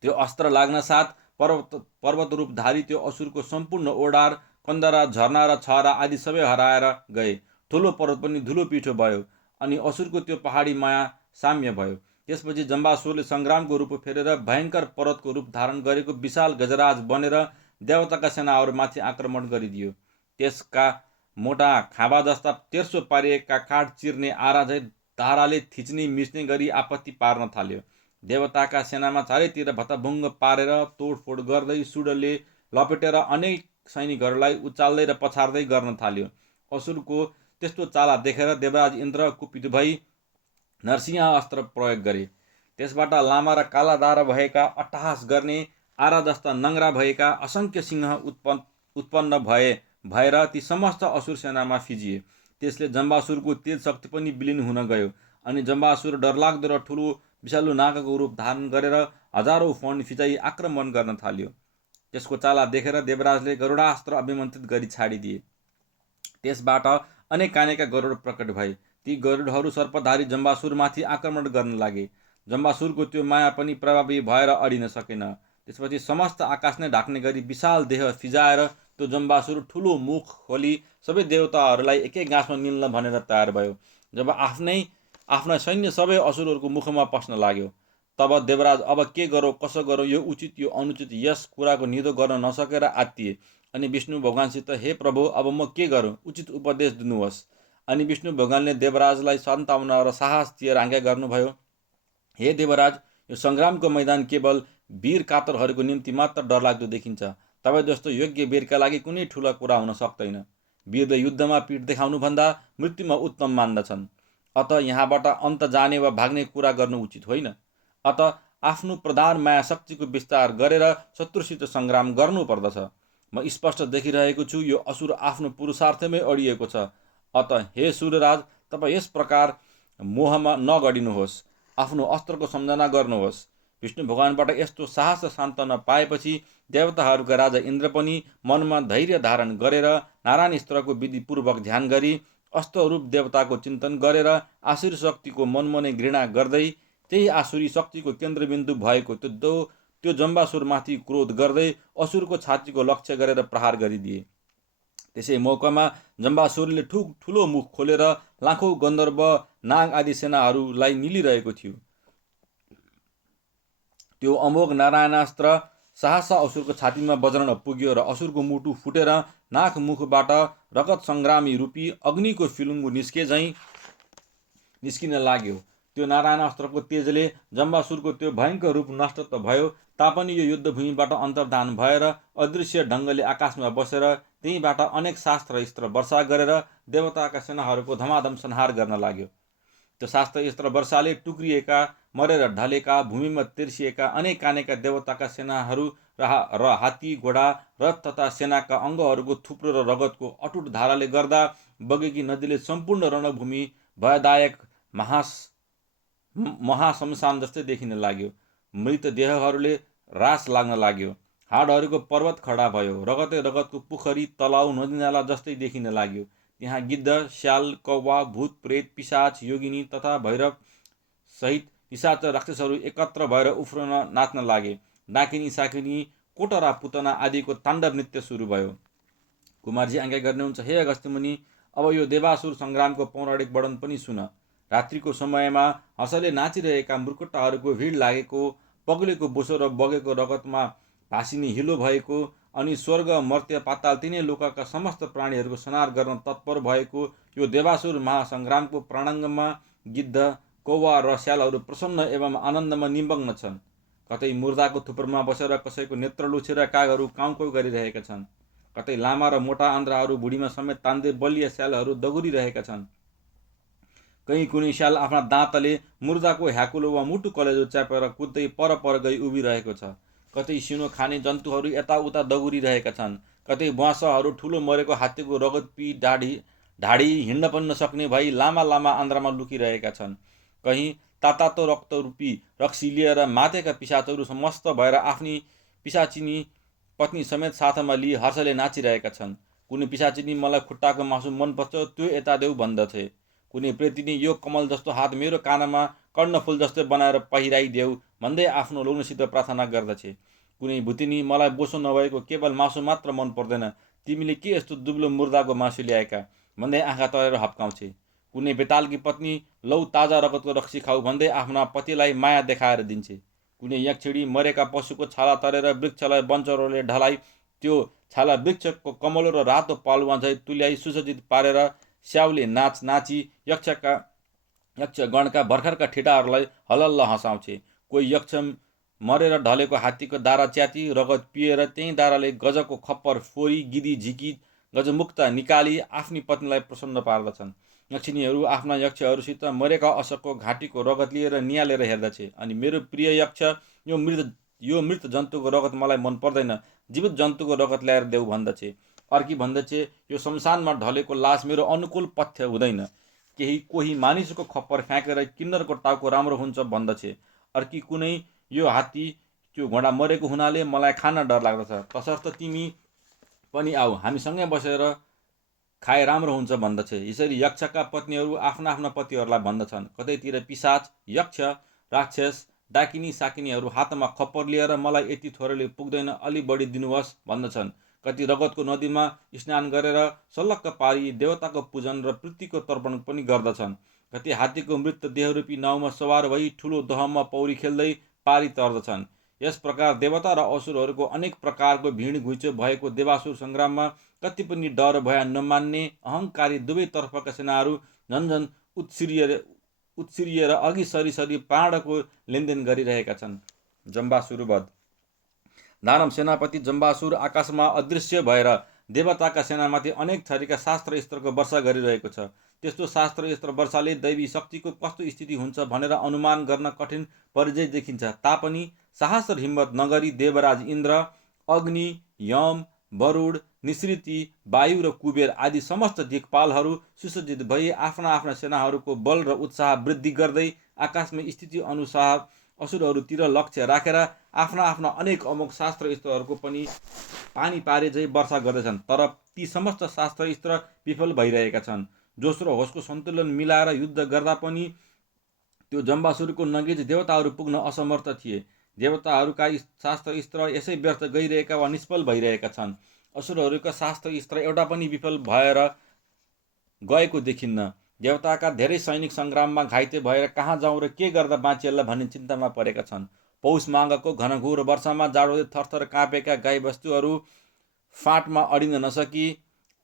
त्यो अस्त्र लाग्न साथ पर्वत रूपधारी त्यो असुरको सम्पूर्ण ओडार कन्दरा झरना र छहरा आदि सबै हराएर गए। ठुलो पर्वत पनि धुलो पिठो भयो अनि असुरको त्यो पहाडी माया साम्य भयो। त्यसपछि जम्बासुरले सङ्ग्रामको रूप फेरेर भयङ्कर पर्वतको रूप धारण गरेको विशाल गजराज बनेर देवताका सेनाहरूमाथि आक्रमण गरिदियो। त्यसका मोटा खाँबा जस्ता तेर्सो पारिएका काठ चिर्ने आरा झैँ धाराले थिच्ने मिच्ने गरी आपत्ति पार्न थाल्यो। देवताका सेनामा चारैतिर भत्ताभुङ्ग पारेर तोडफोड गर्दै सुडले लपेटेर अनेक सैनिकहरूलाई उचाल्दै र पछार्दै गर्न थाल्यो। असुरको त्यस्तो चाला देखेर देवराज इन्द्र कुपित भई नरसिंह अस्त्र प्रयोग गरे। त्यसबाट लामा र काला दारा भएका अट्टहास गर्ने आरा जस्ता नङ्ग्रा भएका असङ्ख्य सिंह उत्पन्न भएर ती समस्त असुर सेनामा फिजिए। त्यसले जम्बासुरको तेज शक्ति पनि विलीन हुन गयो अनि जम्बासुर डरलाग्दो र ठुलो विषालु नागको रूप धारण गरेर हजारौँ फण फिजाई आक्रमण गर्न थाल्यो। त्यसको चाला देखेर देवराजले गरुडास्त्र अभिमन्त्रित गरी छाडिदिए। त्यसबाट अनेक कानेका गरुड प्रकट भए। ती गरुडहरू सर्पधारी जम्बासुरमाथि आक्रमण गर्न लागे। जम्बासुरको त्यो माया पनि प्रभावी भएर अडिन सकेन। त्यसपछि समस्त आकाश नै ढाक्ने गरी विशाल देह फिजाएर त्यो जम्बासुर ठुलो मुख खोली सबै देवताहरूलाई एकै गाँसमा निल्न भनेर तयार भयो। जब आफ्ना सैन्य सबै असुरहरूको मुखमा पस्न लाग्यो तब देवराज अब के गरौँ कसो गरौँ, यो उचित यो अनुचित यस कुराको निदो गर्न नसकेर आत्तिए। अनि विष्णु भगवानसित हे प्रभु अब म के गरौँ, उचित उपदेश दिनुहोस्। अनि विष्णु भगवानले देवराजलाई सन्ताउना र साहस दिएर आज्ञा गर्नुभयो, हे देवराज, यो सङ्ग्रामको मैदान केवल वीर कातरहरूको निम्ति मात्र डरलाग्दो देखिन्छ। तपाईँ जस्तो योग्य वीरका लागि कुनै ठुला कुरा हुन सक्दैन। वीरले युद्धमा पीठ देखाउनुभन्दा मृत्युमा उत्तम मान्दछन्। अत यहाँबाट अन्त जाने वा भाग्ने कुरा गर्नु उचित होइन। अत आफ्नो प्रधान माया शक्तिको विस्तार गरेर शत्रुसित सङ्ग्राम गर्नुपर्दछ। म स्पष्ट देखिरहेको छु यो असुर आफ्नो पुरुषार्थमै अडिएको छ। अत हे सूर्यराज, तपाईँ यस प्रकार मोहमा नगडिनुहोस्, आफ्नो अस्त्रको सम्झना गर्नुहोस्। विष्णु भगवानबाट यस्तो साहस र सान्त्वना पाएपछि देवताहरूका राजा इन्द्र पनि मनमा धैर्य धारण गरेर नारायण स्त्रको विधिपूर्वक ध्यान गरी अष्टरूप देवताको चिन्तन गरेर आसुरी शक्तिको मनमनै घृणा गर्दै त्यही आसुरी शक्तिको केन्द्रबिन्दु भएको त्यो जम्बासुरमाथि क्रोध गर्दै असुरको छातीको लक्ष्य गरेर प्रहार गरिदिए। त्यसै मौकामा जम्बासुरले ठुलो मुख खोलेर लाखौँ गन्धर्व नाग आदि सेनाहरूलाई निलिरहेको थियो। त्यो अमोघ नारायणास्त्र सहसा असुरको छातीमा वज्रण पुग्यो र असुरको मुटु फुटेर नाक मुखबाट रगत सङ्ग्रामी रूपी अग्निको फिलुङ्गु निस्किन लाग्यो। त्यो नारायणास्त्रको तेजले जम्बासुरको त्यो भयङ्कर रूप नष्ट त भयो, तापनि यो युद्धभूमिबाट अन्तर्धान भएर अदृश्य ढङ्गले आकाशमा बसेर त्यहीँबाट अनेक शास्त्र अस्त्र वर्षा गरेर देवताका सेनाहरूको धमाधम संहार गर्न लाग्यो। त्यो शास्त्र अस्त्र वर्षाले टुक्रिएका, मरेर ढलेका, भूमिमा तिर्सिएका अनेक देवताका सेनाहरू र हात्ती, घोडा, रथ तथा सेनाका अङ्गहरूको थुप्रो र रगतको अटुट धाराले गर्दा बगेकी नदीले सम्पूर्ण रणभूमि भयदायक महाशमशान जस्तै देखिन लाग्यो। मृत देहहरूले रास लाग्न लाग्यो, हाडहरूको पर्वत खडा भयो, रगतै रगतको पोखरी, तलाउ, नदीनाला जस्तै देखिन लाग्यो। त्यहाँ गिद्ध, स्याल, कौवा, भूत, प्रेत, पिशाच, योगिनी तथा भैरव सहित निशाचर राक्षसहरू एकत्र भएर उफ्रन नाच्न लागे। डाकिनी, साकिनी, कोटरा, पुतना आदिको ताण्डव नृत्य सुरु भयो। कुमारजी आज्ञा गर्नुहुन्छ, हे अगस्त्य मुनि, अब यो देवासुर सङ्ग्रामको पौराणिक वर्णन पनि सुन। रात्रिको समयमा हँसले नाचिरहेका मुर्कुट्टाहरूको भिड लागेको, पग्लेको बोसो र बगेको रगतमा भासिनी हिलो भएको, अनि स्वर्ग, मर्त्य, पाताल तिनै लोकका समस्त प्राणीहरूको संहार गर्न तत्पर भएको यो देवासुर महासङ्ग्रामको प्राङ्गणमा गिद्ध, कौवा र स्यालहरू प्रसन्न एवं आनन्दमा निमग्न छन्। कतै मुर्दाको थुप्रोमा बसेर कसैको नेत्र लुछेर कागहरू काउँ गरिरहेका छन्। कतै लामा र मोटा आन्द्राहरू भुँडीमा समेत तान्दै बलिया स्यालहरू दगुरिरहेका छन्। कहीँ कुनै स्याल आफ्ना दाँतले मुर्दाको ह्याकुलो वा मुटु कलेजो च्यापेर कुद्दै पर गई उभिरहेको छ। कतै सिनो खाने जन्तुहरू यताउता दगुरिरहेका छन्। कतै बुवासहरू ठुलो मरेको हात्तीको रगत पी ढाडी हिँड्न पनि नसक्ने भई लामा आन्द्रामा लुकिरहेका छन्। कहीँ तातो रक्त रूपी रक्सी लिएर मातेका पिशाचहरू समस्त भएर आफ्नी पिशाचिनी पत्नी समेत साथमा लिई हर्षले नाचिरहेका छन्। कुनै पिशाचिनी मलाई खुट्टाको मासु मनपर्छ, त्यो यता देऊ भन्दथे। कुनै प्रेतिनी यो कमल जस्तो हात मेरो कानमा कर्णफुल जस्तै बनाएर पहिराइदेऊ भन्दै आफ्नो लोग्नसित प्रार्थना गर्दछे। कुनै भूतिनी मलाई बोसो नभएको केवल मासु मात्र मन पर्दैन, तिमीले के यस्तो दुब्लो मुर्दाको मासु ल्याएका भन्दै आँखा तरेर हप्काउँछे। कुनै बेतालकी पत्नी लौ ताजा रगतको रक्सी खाऊ भन्दै आफ्ना पतिलाई माया देखाएर दिन्छे। कुनै यक्षिणी मरेका पशुको छाला तरेर वृक्षलाई वञ्चरोले ढलाइ त्यो छाला वृक्षको कमलो र रातो पालुवा झै तुल्याई सुसज्जित पारेर स्याउले नाची यक्षगणका भर्खरका ठिटाहरूलाई हलल्ल हँसाउँछे। कोही यक्ष मरेर ढलेको हात्तीको दारा च्याती रगत पिएर त्यही दाराले गजको खप्पर फोरी गिदी झिकी गजमुक्त निकाली आफ्नी पत्नीलाई प्रसन्न पार्दछन्। यक्षिणीहरू आफ्ना यक्षहरूसित मरेका अशोकको घाँटीको रगत लिएर निहालेर हेर्दछे अनि मेरो प्रिय यक्ष, यो मृत जन्तुको रगत मलाई मन पर्दैन, जीवित जन्तुको रगत ल्याएर देऊ भन्दछे। अर्की भन्दछे, यो शमशानमा ढलेको लास मेरो अनुकूल पथ्य हुँदैन, कोही मानिसको खप्पर फ्याँकेर किन्नरको टाउको राम्रो हुन्छ भन्दछे। अर्की कुनै यो हात्ती त्यो घोडा मरेको हुनाले मलाई खान डर लाग्दछ, तसर्थ तिमी पनि आऊ, हामीसँगै बसेर खाए राम्रो हुन्छ भन्दछे। यसरी यक्षका पत्नीहरू आफ्ना पतिहरूलाई भन्दछन्। कतैतिर पिशाच, यक्ष, राक्षस, डाकिनी साकिनीहरू हातमा खप्पर लिएर मलाई यति थोरैले पुग्दैन, अलि बढी दिनुहोस् भन्दछन्। कति रगतको नदीमा स्नान गरेर सलक्क पारी देवताको पूजन र पृथ्वीको तर्पण पनि गर्दछन्। कति हात्तीको मृत देहरूपी नाउँमा सवार भई ठुलो दहमा पौडी खेल्दै पारी तर्दछन्। यस प्रकार देवता र असुरहरूको अनेक प्रकारको भिड घुइँचो भएको देवासुर सङ्ग्राममा कति पनि डर भय नमान्ने अहङ्कारी दुवैतर्फका सेनाहरू झन्झन उत्सिरिएर अघि सरी प्राणको लेनदेन गरिरहेका छन्। जम्बासुर वध। दानव सेनापति जम्बासुर आकाशमा अदृश्य भएर देवताका सेनामाथि अनेक थरीका शास्त्र अस्त्रको वर्षा गरिरहेको छ। त्यस्तो शास्त्र अस्त्र वर्षाले दैवी शक्तिको कस्तो स्थिति हुन्छ भनेर अनुमान गर्न कठिन परिचय देखिन्छ। तापनि साहस र हिम्मत नगरी देवराज इन्द्र, अग्नि, यम, वरुण, निसृति, वायु र कुबेर आदि समस्त दिक्पालहरू सुसज्जित भई आफ्ना आफ्ना सेनाहरूको बल र उत्साह वृद्धि गर्दै आकाशमा स्थिति अनुसार असुरहरूतिर लक्ष्य राखेर आफ्ना आफ्ना अनेक अमोघ शास्त्र अस्त्रहरूको पनि पानी पारे झै वर्षा गर्दैछन्। तर ती समस्त शास्त्र अस्त्र विफल भइरहेका छन्। जोस र होसको सन्तुलन मिलाएर युद्ध गर्दा पनि त्यो जम्बासुरको नजिक देवताहरू पुग्न असमर्थ थिए। देवताहरूका शास्त्र अस्त्र यसै व्यर्थ गइरहेका वा निष्फल भइरहेका छन्। असुरहरूका शास्त्र अस्त्र एउटा पनि विफल भएर गएको देखिन्न। देवताका धेरै सैनिक सङ्ग्राममा घाइते भएर कहाँ जाउँ र के गर्दा बाँचिएला भन्ने चिन्तामा परेका छन्। पौष माघको घनघोर वर्षामा जाडोले थरथर काँपेका गाईबस्तुहरू फाँटमा अडिन नसकी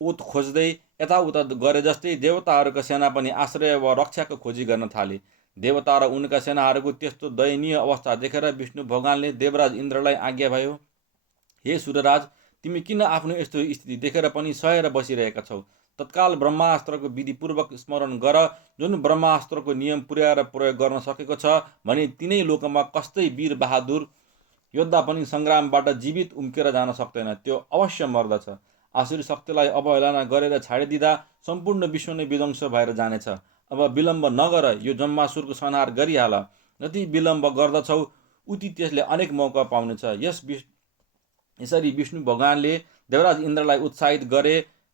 ओत खोज्दै यताउता गरे जस्तै देवताहरूका सेना पनि आश्रय वा रक्षाको खोजी गर्न थाले। देवता र उनका सेनाहरूको त्यस्तो दयनीय अवस्था देखेर विष्णु भगवानले देवराज इन्द्रलाई आज्ञा भयो, हे सूर्यराज, तिमी किन आफ्नो यस्तो स्थिति देखेर पनि सहेर बसिरहेका छौ? तत्काल ब्रह्मास्त्रको विधिपूर्वक स्मरण गर। जुन ब्रह्मास्त्रको नियम पुर्याएर प्रयोग गर्न सकेको छ भने तिनै लोकमा कस्तै वीर बहादुर योद्धा पनि सङ्ग्रामबाट जीवित उम्केर जान सक्दैन, त्यो अवश्य मर्दछ। आसुरी शक्तिलाई अवहेलना गरेर छाडिदिँदा सम्पूर्ण विश्व नै विध्वंस भएर जानेछ। अब विलम्ब नगर, यो जम्बासुरको संहार गरिहाल। जति विलम्ब गर्दछौ उति त्यसले अनेक मौका पाउनेछ। यसरी विष्णु भगवानले देवराज इन्द्रलाई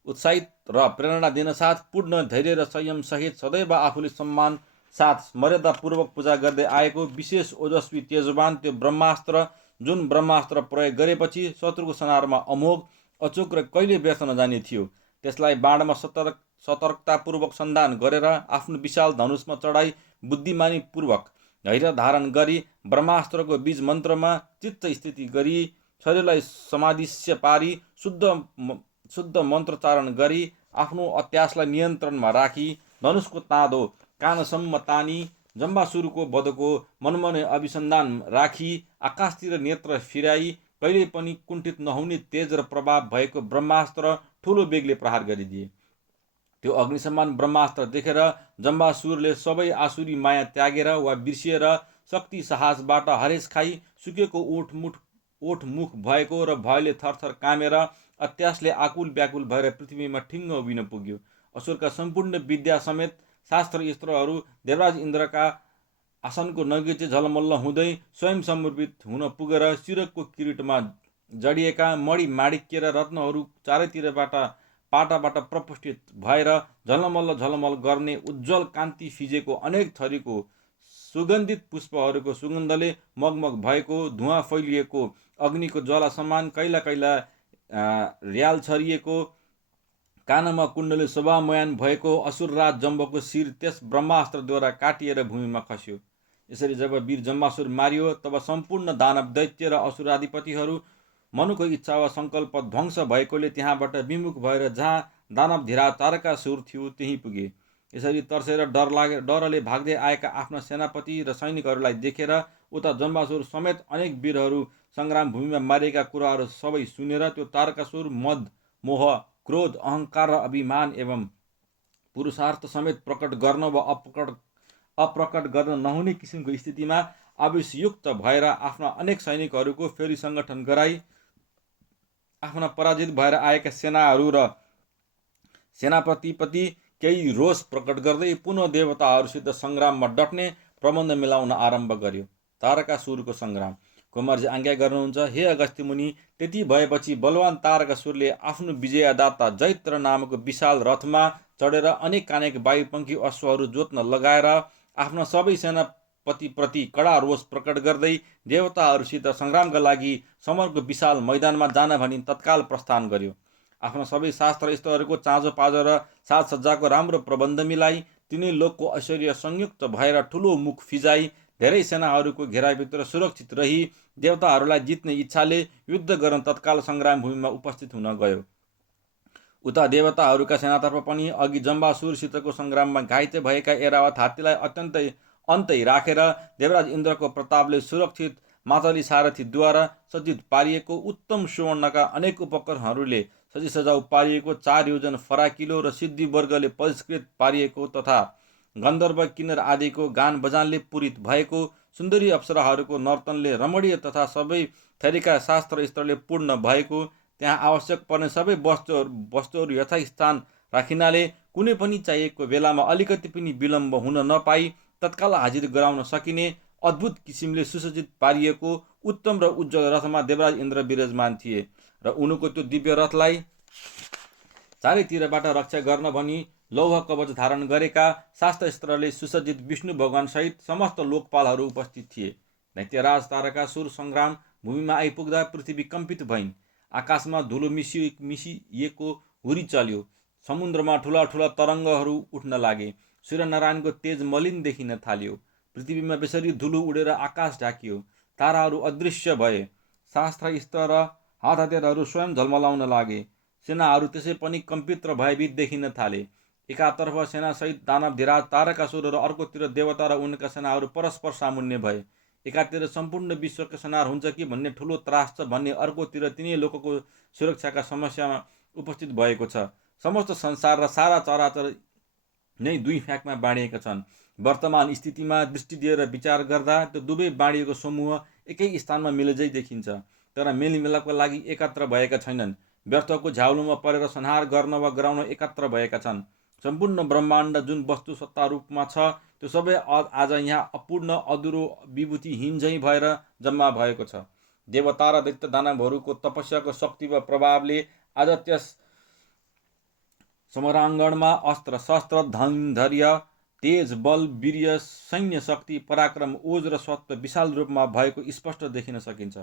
उत्साहित र प्रेरणा दिन साथ पूर्ण धैर्य र संयम सहित सदैव आफूले सम्मान साथ मर्यादापूर्वक पूजा गर्दै आएको विशेष ओजस्वी तेजवान त्यो ब्रह्मास्त्र, जुन ब्रह्मास्त्र प्रयोग गरेपछि शत्रुको संहारमा अमोघ, अचूक र कहिले व्यर्थ नजाने थियो, त्यसलाई बाणमा सतर्कतापूर्वक सन्धान गरेर आफ्नो विशाल धनुषमा चढाई बुद्धिमानीपूर्वक धैर्य धारण गरी ब्रह्मास्त्रको बीज मन्त्रमा चित्त स्थिति गरी शरीरलाई समाधिस्य पारी शुद्ध मन्त्रोच्चारण गरी आफ्नो अत्यासलाई नियन्त्रणमा राखी धनुषको ताँदो कानसम्म तानी जम्बासुरको वधको मनमनै अभिसन्धान राखी आकाशतिर नेत्र फिराई कहिले पनि कुण्ठित नहुने तेज र प्रभाव भएको ब्रह्मास्त्र ठुलो बेगले प्रहार गरिदिए। त्यो अग्निसमान ब्रह्मास्त्र देखेर जम्बासुरले सबै आसुरी माया त्यागेर वा बिर्सिएर शक्ति साहसबाट हरेस खाई सुकेको ओठ मुख भएको र भयले थरथर कामेर अत्यासले आकुल व्याकुल भएर पृथ्वीमा ठिङ्ग उभिन पुग्यो। असुरका सम्पूर्ण विद्या समेत शास्त्र अस्त्रहरू देवराज इन्द्रका आसनको नगिचे झलमल्ल हुँदै स्वयं समर्पित हुन पुगेर शिरको किरीटमा जडिएका मणि माणिक्य र रत्नहरू चारैतिरबाट पाटाबाट प्रपुष्टित भएर झलमल्ल गर्ने उज्जवल कान्ति फिजेको अनेक थरीको सुगन्धित पुष्पहरूको सुगन्धले मगमग भएको, धुवाँ फैलिएको अग्निको ज्वाला समान कैला र्याल छरिएको, कानमा कुण्डले शोभामयान भएको असुरराज जम्बको शिर त्यस ब्रह्मास्त्रद्वारा काटिएर भूमिमा खस्यो। यसरी जब वीर जम्बासुर मारियो तब सम्पूर्ण दानव दैत्य र असुराधिपतिहरू मनुको इच्छा वा सङ्कल्प ध्वंस भएकोले त्यहाँबाट विमुख भएर जहाँ दानव धिरा तारकासुर थियो त्यहीँ पुगे। यसरी तर्सेर डरले भाग्दै आएका आफ्ना सेनापति र सैनिकहरूलाई देखेर उता जम्बासुर समेत अनेक वीरहरू सङ्ग्राम भूमिमा मारिएका कुराहरू सबै सुनेर त्यो तारकासुर मद, मोह, क्रोध, अहङ्कार र अभिमान एवं पुरुषार्थ समेत प्रकट गर्न वा अप्रकट गर्न नहुने किसिमको स्थितिमा आवेशयुक्त भएर आफ्ना अनेक सैनिकहरूको फेरि सङ्गठन गराई आफ्ना पराजित भएर आएका सेनाहरू र सेनापतिप्रति केही रोष प्रकट गर्दै पुनः देवताहरूसित सङ्ग्राममा डट्ने प्रबन्ध मिलाउन आरम्भ गर्यो। तारकासुरको सङ्ग्राम। कुमारजी आज्ञा गर्नुहुन्छ, हे अगस्त्य मुनि, त्यति भएपछि बलवान तारकासुरले आफ्नो विजयदाता जैत्र नामक विशाल रथमा चढेर अनेक वायुपङ्खी अश्वहरू जोत्न लगाएर आफ्ना सबै सेनापतिप्रति कडा रोष प्रकट गर्दै देवताहरूसित सङ्ग्रामका लागि समरको विशाल मैदानमा जान भनी तत्काल प्रस्थान गर्यो। आफ्ना सबै शास्त्र अस्त्रहरूको चाँजो पाँजो र साजसज्जाको राम्रो प्रबन्ध मिलाई तिनै लोकको ऐश्वर्य संयुक्त भएर ठुलो मुख फिजाई धेरै सेनाहरूको घेराभित्र सुरक्षित रही देवताहरूलाई जित्ने इच्छाले युद्ध गर्न तत्काल सङ्ग्राम भूमिमा उपस्थित हुन गयो। उता देवताहरूका सेनातर्फ पनि अघि जम्बासुरसितको सङ्ग्राममा घाइते भएका एरावत हात्तीलाई अन्तै राखेर देवराज इन्द्रको प्रतापले सुरक्षित मातली सारथीद्वारा सज्जित पारिएको उत्तम सुवर्णका अनेक उपकरणहरूले सजिसजाउ पारिएको 4 योजन फराकिलो र सिद्धिवर्गले परिष्कृत पारिएको तथा गन्धर्व किन्नर आदिको गान बजानले पूरित भएको सुन्दरी अप्सराहरूको नर्तनले रमणीय तथा सबै थरीका शास्त्र स्त्रले पूर्ण भएको त्यहाँ आवश्यक पर्ने सबै वस्तुहरू यथास्थान राखिनाले कुनै पनि चाहिएको बेलामा अलिकति पनि विलम्ब हुन नपाई तत्काल हाजिर गराउन सकिने अद्भुत किसिमले सुसज्जित पारिएको उत्तम र उज्जवल रथमा देवराज इन्द्र विराजमान थिए र उनको त्यो दिव्य रथलाई चारैतिरबाट रक्षा गर्न भनी लौह कवच धारण गरेका शास्त्रस्त्रले सुसज्जित विष्णु भगवानसहित समस्त लोकपालहरू उपस्थित थिए। दैत्यराज तारकासुर सङ्ग्राम भूमिमा आइपुग्दा पृथ्वी कम्पित भइन्। आकाशमा धुलो मिसिएको हुरी चल्यो। समुद्रमा ठुला ठुला तरङ्गहरू उठ्न लागे। सूर्यनारायणको तेज मलिन देखिन थाल्यो। पृथ्वीमा बेसरी धुलो उडेर आकाश ढाकियो। ताराहरू अदृश्य भए। शास्त्रस्त्र र हात हतियारहरू स्वयं झलमलाउन लागे। सेनाहरू त्यसै पनि कम्पित र भयभीत देखिन थाले। एकातर्फ सेनासहित दानवधिराज तारकासुर र अर्कोतिर देवता र उनका सेनाहरू परस्पर सामुन्ने भए। एकातिर सम्पूर्ण विश्वको संहार हुन्छ कि भन्ने ठुलो त्रास छ भन्ने अर्कोतिर तिनै लोकको सुरक्षाका समस्यामा उपस्थित भएको छ। समस्त संसार र सारा चराचर नै दुई फ्याकमा बाँडिएका छन्। वर्तमान स्थितिमा दृष्टि दिएर विचार गर्दा त्यो दुवै बाँडिएको समूह एकै स्थानमा मिलेझै देखिन्छ, तर मेलमिलापका लागि एकत्र भएका छैनन्। व्यर्थको झ्याउलोमा परेर संहार गर्न वा गराउन एकत्र भएका छन्। सम्पूर्ण ब्रह्माण्ड जुन वस्तु सत्ता रूपमा छ त्यो सबै आज यहाँ अपूर्ण अधुरो विभूतिहीन झैँ भएर जम्मा भएको छ। देवता र दैत्य दानवहरूको तपस्याको शक्ति वा प्रभावले आज त्यस समराङ्गणमा अस्त्र शस्त्र धैर्य तेज बल वीर्य सैन्य शक्ति पराक्रम ओज र सत्व विशाल रूपमा भएको स्पष्ट देखिन सकिन्छ।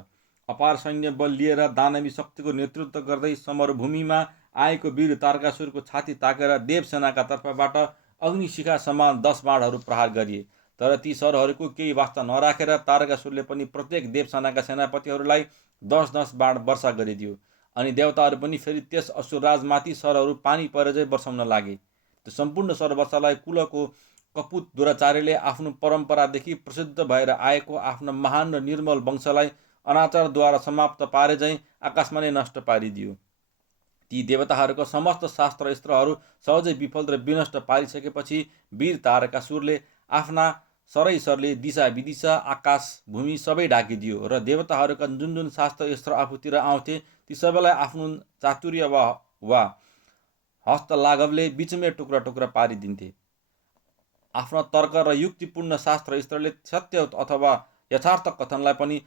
अपार सैन्य बल लिएर दानवी शक्तिको नेतृत्व गर्दै समरभूमिमा आएको वीर तारकासुरको छाती ताकेर देवसेनाका तर्फबाट अग्निशिखा समान 10 बाणहरू प्रहार गरिए। तर ती सरहरूको केही वास्ता नराखेर तारकासुरले पनि प्रत्येक देवसेनाका सेनापतिहरूलाई 10-10 बाण वर्षा गरिदियो। अनि देवताहरू पनि फेरि त्यस असुरराजमाथि सरहरू पानी परेझै वर्षाउन लागे। त्यो सम्पूर्ण सरवर्षालाई कुलको कपुत दुराचार्यले आफ्नो परम्परादेखि प्रसिद्ध भएर आएको आफ्नो महान र निर्मल वंशलाई अनाचारद्वारा समाप्त पारे झैँ आकाशमा नै नष्ट पारिदियो। ती देवताहरूका समस्त शास्त्रस्त्रहरू सहजै विफल र विनष्ट पारिसकेपछि वीर तारकासुरले आफ्ना सरैसरले दिशा विदिशा आकाश भूमि सबै ढाकिदियो र देवताहरूका जुन जुन शास्त्रस्त्र आफूतिर आउँथे ती सबैलाई आफ्नो चातुर्य वा हस्तलाघवले बिचमै टुक्रा टुक्रा पारिदिन्थे। आफ्ना तर्क र युक्तिपूर्ण शास्त्रस्त्रले सत्य अथवा यथार्थ कथनलाई पनि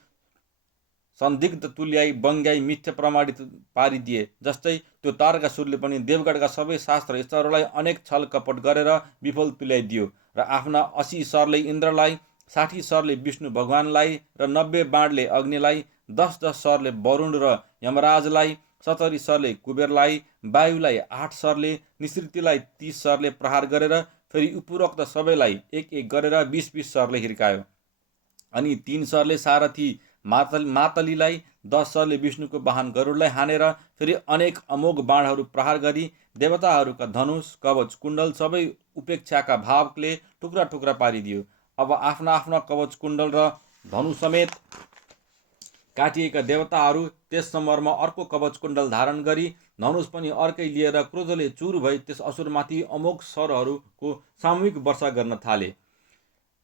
संदिग्ध तुल्याई बङ्ग्याई मिथ्या प्रमाणित पारिदिए। जस्तै त्यो तारकासुरले पनि देवगढका सबै शास्त्रस्त्रहरूलाई अनेक छल कपट गरेर विफल तुल्याइदियो र आफ्ना 80 सरले इन्द्रलाई, 60 सरले विष्णु भगवानलाई र 90 बाणले अग्निलाई, 10-10 सरले वरुण र यमराजलाई, 70 सरले कुबेरलाई, वायुलाई 8 सरले, निसृतिलाई 30 सरले प्रहार गरेर फेरि उपरोक्त सबैलाई एक एक गरेर 20-20 सरले हिर्कायो। अनि 3 सरले सारथी मातलीलाई, 10 सरले विष्णुको वाहन गरुडलाई हानेर फेरि अनेक अमोघ बाणहरू प्रहार गरी देवताहरूका धनुष कवच कुण्डल सबै उपेक्षाका भावले टुक्रा टुक्रा पारिदियो। अब आफ्ना आफ्ना कवच कुण्डल र धनु समेत काटिएका देवताहरू त्यस समरमा अर्को कवच कुण्डल धारण गरी धनुष पनि अर्कै लिएर क्रोधले चुर भई त्यस असुरमाथि अमोघ सरहरूको सामूहिक वर्षा गर्न थाले।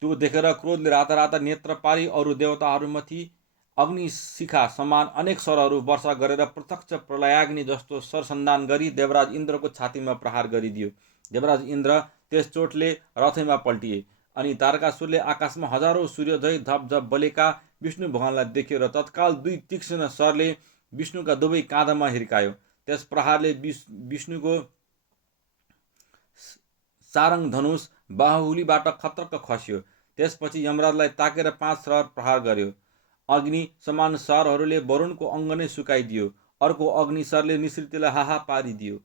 त्यो देखेर क्रोधले रातारात नेत्र पारी अरू देवताहरूमाथि अग्निशिखा समान अनेक सरहरू वर्षा गरेर प्रत्यक्ष प्रलयाग्नि जस्तो सरसन्धान गरी देवराज इन्द्रको छातीमा प्रहार गरिदियो। देवराज इन्द्र त्यस चोटले रथैमा पल्टिए। अनि तारकासुरले आकाशमा हजारौं सूर्यझै धपधप बलेका विष्णु भगवानलाई देख्यो र तत्काल 2 तीक्ष्ण सरले विष्णुका दुवै काँधमा हिर्कायो। त्यस प्रहारले विष्णुको सारङ धनुष बाहुलीबाट खत्रक्क खस्यो। त्यसपछि यमराजलाई ताकेर 5 सर प्रहार गर्यो। अग्नि समान सरहरूले वरुणको अङ्ग नै सुकाइदियो। अर्को अग्नि सरले निसृतिलाई हाहा पारिदियो।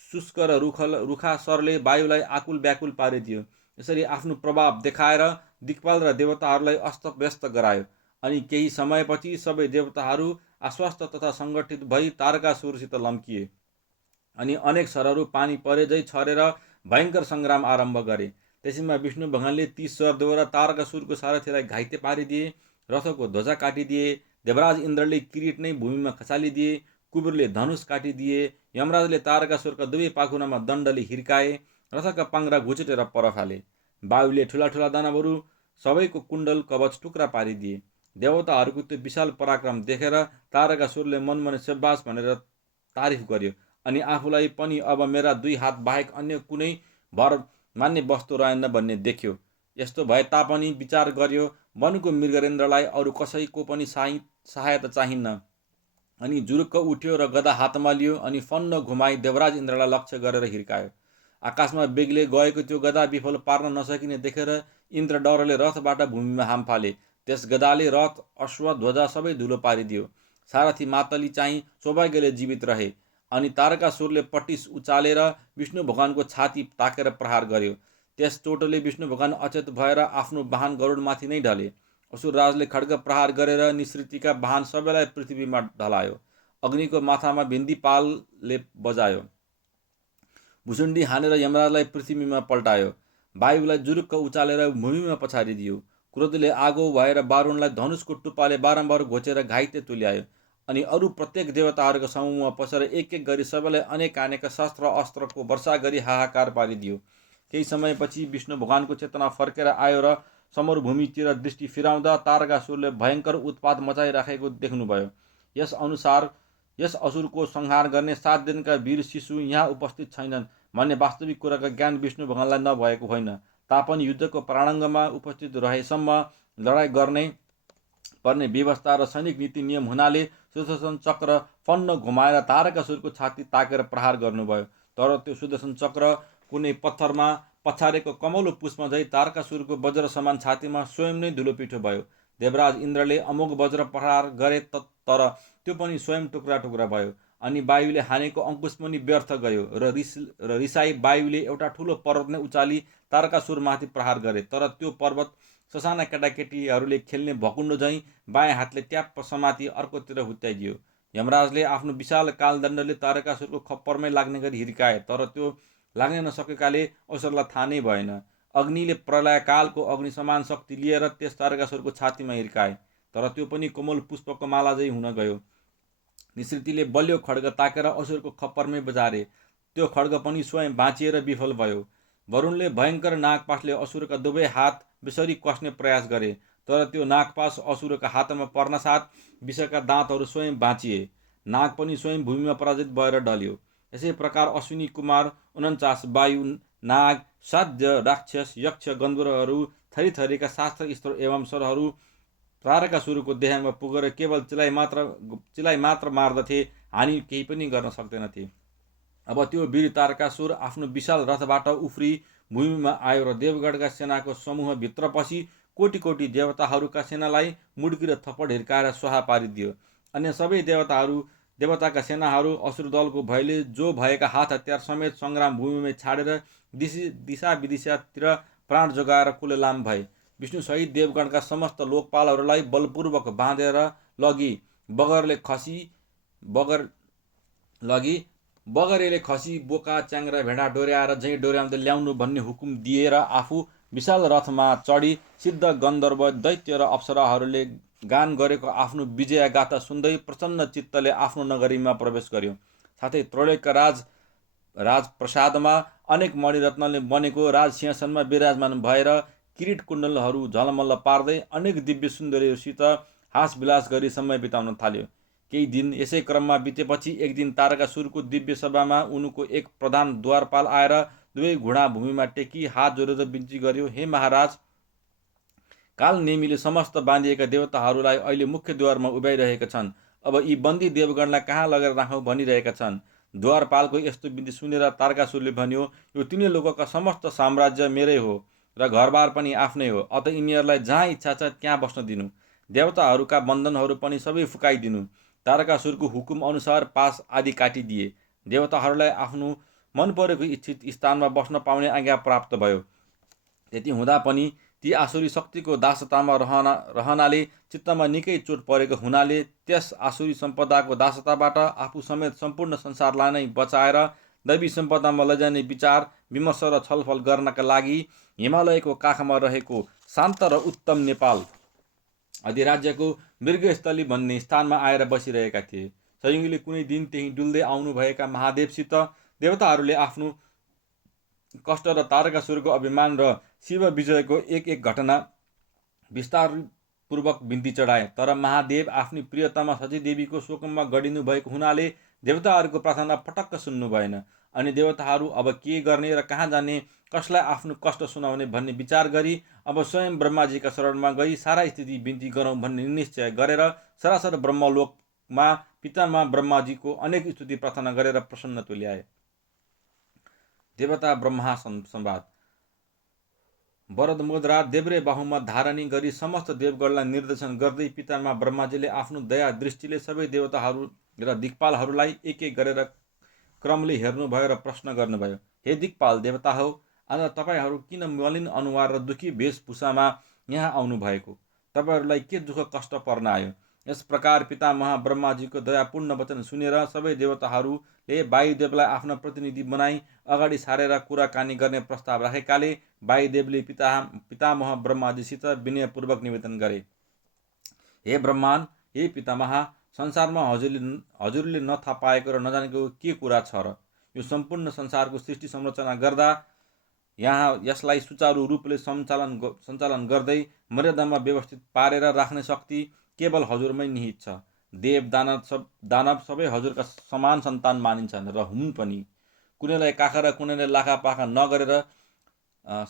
शुष्क र रुखा सरले वायुलाई आकुल व्याकुल पारिदियो। यसरी आफ्नो प्रभाव देखाएर दिक्पाल र देवताहरूलाई अस्तव्यस्त गरायो। अनि केही समयपछि सबै देवताहरू आश्वस्त तथा सङ्गठित भई तारकासुरसित लम्किए। अनि अनेक सरहरू पानी परेझै छरेर भयङ्कर सङ्ग्राम आरम्भ गरे। त्यसैमा विष्णु भगवानले ती सरद्वारा तारकासुरको सारथीलाई घाइते पारिदिए, रथको ध्वजा काटिदिए, देवराज इन्द्रले किरीट नै भूमिमा खसालिदिए, कुबेरले धनुष काटिदिए, यमराजले तारकासुरका दुवै पाखुरामा दण्डले हिर्काए, रथका पाङ्ग्रा घुचेटेर पर फाले। वायुले ठुला ठुला दानवहरू सबैको कुण्डल कवच टुक्रा पारिदिए। देवताहरूको त्यो विशाल पराक्रम देखेर तारकासुरले मनमने स्याबास भनेर तारिफ गर्यो अनि आफूलाई पनि अब मेरा 2 हात बाहेक अन्य कुनै भर मान्ने वस्तु रहेन भन्ने देख्यो। यस्तो भए तापनि विचार गर्यो, वनको मृगेन्द्रलाई अरू कसैको पनि सहायता चाहिन्न। अनि जुरुक्क उठ्यो र गदा हातमा लियो अनि फन्न घुमाई देवराज इन्द्रलाई लक्ष्य गरेर हिर्कायो। आकाशमा बेग्लै गएको त्यो गदा विफल पार्न नसकिने देखेर इन्द्र डरले रथबाट भूमिमा हाम फाले। त्यस गदाले रथ, अश्व, ध्वजा सबै धुलो पारिदियो। सारथी मातली चाहिँ सौभाग्यले जीवित रहे। अनि तारकासुरले पटिस उचालेर विष्णु भगवानको छाती ताकेर प्रहार गर्यो। त्यस चोटले विष्णु भगवान अचेत भएर आफ्नो वाहन गरुडमाथि नै ढले। असुरराजले खड्ग प्रहार गरेर निसृतिका वाहन सबैलाई पृथ्वीमा ढलायो। अग्निको माथामा भिन्दी-पालले बजायो। भुसुण्डी हानेर यमराजलाई पृथ्वीमा पल्टायो। वायुलाई जुरुक्क उचालेर भूमिमा पछारिदियो। क्रोधले आगो भएर वारुणलाई धनुषको टुप्पाले बारम्बार घोचेर घाइते तुल्यायो। अनि अरू प्रत्येक देवताहरूको समूहमा पसेर एक एक गरी सबैलाई अनेक अनेक शस्त्र अस्त्रको वर्षा गरी हाहाकार पारिदियो। केही समयपछि विष्णु भगवानको चेतना फर्केर आयो र समरभूमितिर दृष्टि फिराउँदा तारकासुरले भयङ्कर उत्पात मचाइराखेको देख्नुभयो। यस असुरको संहार गर्ने 7 दिनका वीर शिशु यहाँ उपस्थित छैनन् भन्ने वास्तविक कुराको ज्ञान विष्णु भगवानलाई नभएको होइन। तापनि युद्धको प्रारङ्भमा उपस्थित रहेसम्म लडाइँ गर्ने पर्ने व्यवस्था र सैनिक नीति नियम हुनाले सुदर्शन चक्र फन्न घुमाएर तारकासुरको छाती ताकेर प्रहार गर्नुभयो। तर त्यो सुदर्शन चक्र कुनै पत्थरमा पछारेको कमलो पुष्प झै तारकासुरको वज्र समान छातीमा स्वयं नै धुलो पिठो भयो। देवराज इन्द्रले अमोघ वज्र प्रहार गरे तर त्यो पनि स्वयं टुक्रा टुक्रा भयो। अनि वायुले हानेको अङ्कुश पनि व्यर्थ गयो र रिसाई वायुले एउटा ठुलो पर्वत नै उचाली तारकासुरमाथि प्रहार गरे। तर त्यो पर्वत ससाना केटाकेटीहरूले खेल्ने भकुण्डो झैँ बायाँ हातले ट्याप्प समाती अर्कोतिर हुत्याइदियो। यमराजले आफ्नो विशाल कालदण्डले तारकासुरको खप्परमै लाग्ने गरी हिर्काए, तर त्यो लाग्न नसकेकाले असुरलाई थाहा नै भएन। अग्निले प्रलयकालको अग्नि समान शक्ति लिएर त्यस तारकासुरको छातीमा हिर्काए, तर त्यो पनि कोमल पुष्पको माला झै हुन गयो। निसृतिले बलियो खड्ग ताकेर असुरको खप्परमै बजारे। त्यो खड्ग पनि स्वयं बाँचिएर विफल भयो। वरुणले भयङ्कर नागपासले असुरका दुवै हात बेसरी कस्ने प्रयास गरे, तर त्यो नागपास असुरका हातमा पर्नासाथ विषका दाँतहरू स्वयं बाँचिए। नाग पनि स्वयं भूमिमा पराजित भएर ढल्यो। यसै प्रकार अश्विनी कुमार 49 वायु, नाग, साध्य, राक्षस, यक्ष, गन्धर्वहरू, थरीथरीका शास्त्र स्त्र एवं सरहरू तारकासुरको देहमा पुगेर केवल चिलाइ मात्र मार्दथे, हानि केही पनि गर्न सक्दैनथे। अब त्यो वीर तारकासुर आफ्नो विशाल रथबाट उफ्री भूमिमा आयो र देवगढका सेनाको समूहभित्र पसी कोटी कोटी देवताहरूका सेनालाई मुड्की र थप्पड हिर्काएर स्वाहा पारिदियो। अन्य सबै देवताका सेनाहरू असुर दलको भयले जो भएका हात हतियार समेत सङ्ग्राम भूमिमै छाडेर दिशा विदिशातिर प्राण जोगाएर कुलेलाम भए। विष्णुसहित देवगणका समस्त लोकपालहरूलाई बलपूर्वक बाँधेर बगरेले खसी बोका च्याङ्ग्रा भेडा डोर्याएर झैँ डोर्याउँदै ल्याउनु भन्ने हुकुम दिएर आफू विशाल रथमा चढी सिद्ध गन्धर्व, दैत्य र अप्सराहरूले गान गरेको आफ्नो विजय गाथा सुन्दै प्रसन्न चित्तले आफ्नो नगरीमा प्रवेश गर्यो। साथै त्रैलोक्य राजप्रसादमा अनेक मणिरत्नले बनेको राजसिंहासनमा विराजमान भएर किरीट कुण्डलहरू झलमल्ल पार्दै अनेक दिव्य सुन्दरीहरूसित हासविलास गरी समय बिताउन थाल्यो। केही दिन यसै क्रममा बितेपछि एक दिन तारकासुरको दिव्य सभामा उनको एक प्रधान द्वारपाल आएर दुवै घुँडा भूमिमा टेकी हात जोडेर बिन्ती गर्यो, हे महाराज, काल नेमीले समस्त बाँधिएका देवताहरूलाई अहिले मुख्य द्वारमा उभ्याइरहेका छन्। अब यी बन्दी देवगणलाई कहाँ लगेर राखौँ भनिरहेका छन्। द्वारपालको यस्तो बिन्ती सुनेर तारकासुरले भन्यो, यो तिनै लोकका समस्त साम्राज्य मेरै हो र घरबार पनि आफ्नै हो, अत यिनीहरूलाई जहाँ इच्छा छ त्यहाँ बस्न दिनु। देवताहरूका बन्धनहरू पनि सबै फुकाइदिनु। तारकासुरको हुकुम अनुसार पास आदि काटिदिए। देवताहरूलाई आफ्नो मन परेको इच्छित स्थानमा बस्न पाउने आज्ञा प्राप्त भयो। त्यति हुँदा पनि ती आसुरी शक्तिको दासतामा रहनाले चित्तमा निकै चोट परेको हुनाले त्यस आसुरी सम्पदाको दासताबाट आफू समेत सम्पूर्ण संसारलाई नै बचाएर दैवी सम्पदामा लैजाने विचार विमर्श र छलफल गर्नका लागि हिमालयको काखमा रहेको शान्त र उत्तम नेपाल अधिराज्यको मृगस्थली भन्ने स्थानमा आएर बसिरहेका थिए। सयुगीले कुनै दिन त्यही डुल्दै आउनुभएका महादेवसित देवताहरूले आफ्नो कष्ट र तारकासुरको अभिमान र शिव विजयको एक एक घटना विस्तारपूर्वक बिन्ती चढाए। तर महादेव आफ्नी प्रियतमा सचीदेवीको शोकमा गडिनु भएको हुनाले देवताहरूको प्रार्थना पटक्क सुन्नु भएन। अनि देवताहरू अब के गर्ने र कहाँ जाने, कसलाई आफ्नो कष्ट सुनाउने भन्ने विचार गरी अब स्वयं ब्रह्माजीका शरणमा गई सारा स्थिति बिन्ती गरौँ भन्ने निश्चय गरेर सरासर ब्रह्मलोकमा पितामह ब्रह्माजीको अनेक स्तुति प्रार्थना गरेर प्रसन्न तुल्याए। देवता ब्रह्मा संवाद। वरदमुद्रा देब्रे बाहुमा धारणी गरी समस्त देवगणलाई निर्देशन गर्दै पितामह ब्रह्माजीले आफ्नो दया दृष्टिले सबै देवताहरू र दिक्पालहरूलाई एक एक गरेर क्रमले हेर्नुभयो र प्रश्न गर्नुभयो। हे दिक्पाल देवता हो, आज तपाईँहरू किन मलिन अनुहार र दुखी वेशभूषामा यहाँ आउनुभएको? तपाईँहरूलाई के दुःख कष्ट पर्न आयो? यस प्रकार पितामह ब्रह्माजीको दयापूर्ण वचन सुनेर सबै देवताहरूले वायुदेवलाई आफ्नो प्रतिनिधि बनाई अगाडि सारेर कुराकानी गर्ने प्रस्ताव राखेकाले वायुदेवले पितामह ब्रह्माजीसित विनयपूर्वक निवेदन गरे। हे ब्रह्माण्ड, हे पितामह, संसारमा हजुरले नथाहा पाएको र नजानेको के कुरा छ र? यो सम्पूर्ण संसारको सृष्टि संरचना गर्दा यसलाई सुचारू रूपले सञ्चालन गर्दै मर्यादामा व्यवस्थित पारेर राख्ने शक्ति केवल हजुरमै निहित छ। देव दानव सबै हजुरका समान सन्तान मानिन्छन् र हुन् पनि। कुनैलाई काखा र कुनैलाई लाखा पाखा नगरेर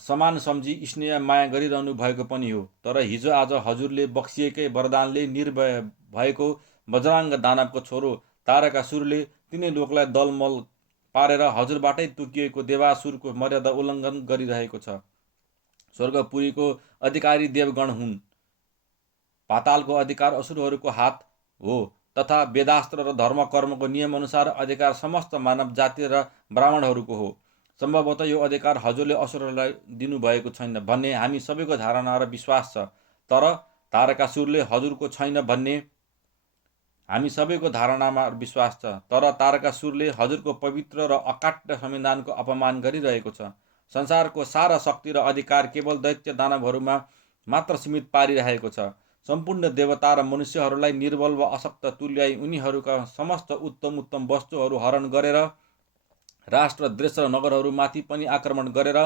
समान सम्झी स्नेह माया गरिरहनु भएको पनि हो। तर हिजो आज हजुरले बक्सिएकै वरदानले निर्भय भएको बजराङ्ग दानवको छोरो तारकासुरले तिनै लोकलाई दलमल पारेर हजुरबाटै तोकिएको देवासुरको मर्यादा उल्लङ्घन गरिरहेको छ। स्वर्गपुरीको अधिकारी देवगण हुन्। पातालको अधिकार असुरहरूको हात हो तथा वेदास्त्र र धर्मकर्मको नियमअनुसार अधिकार समस्त मानव जाति र ब्राह्मणहरूको हो। सम्भवतः यो अधिकार हजुरले असुरहरूलाई दिनुभएको छैन भन्ने हामी सबैको धारणा र विश्वास छ। तर तारकासुरले हजुरको छैन भन्ने हामी सबैको धारणामा विश्वास छ। तर तारकासुरले हजुरको पवित्र र अकाट्य संविधानको अपमान गरिरहेको छ। संसारको सारा शक्ति र अधिकार केवल दैत्य दानवहरूमा मात्र सीमित पारिरहेको छ। सम्पूर्ण देवता र मनुष्यहरूलाई निर्बल वा अशक्त तुल्याई उनीहरूका समस्त उत्तम वस्तुहरू हरण गरेर राष्ट्र देश र नगरहरूमाथि पनि आक्रमण गरेर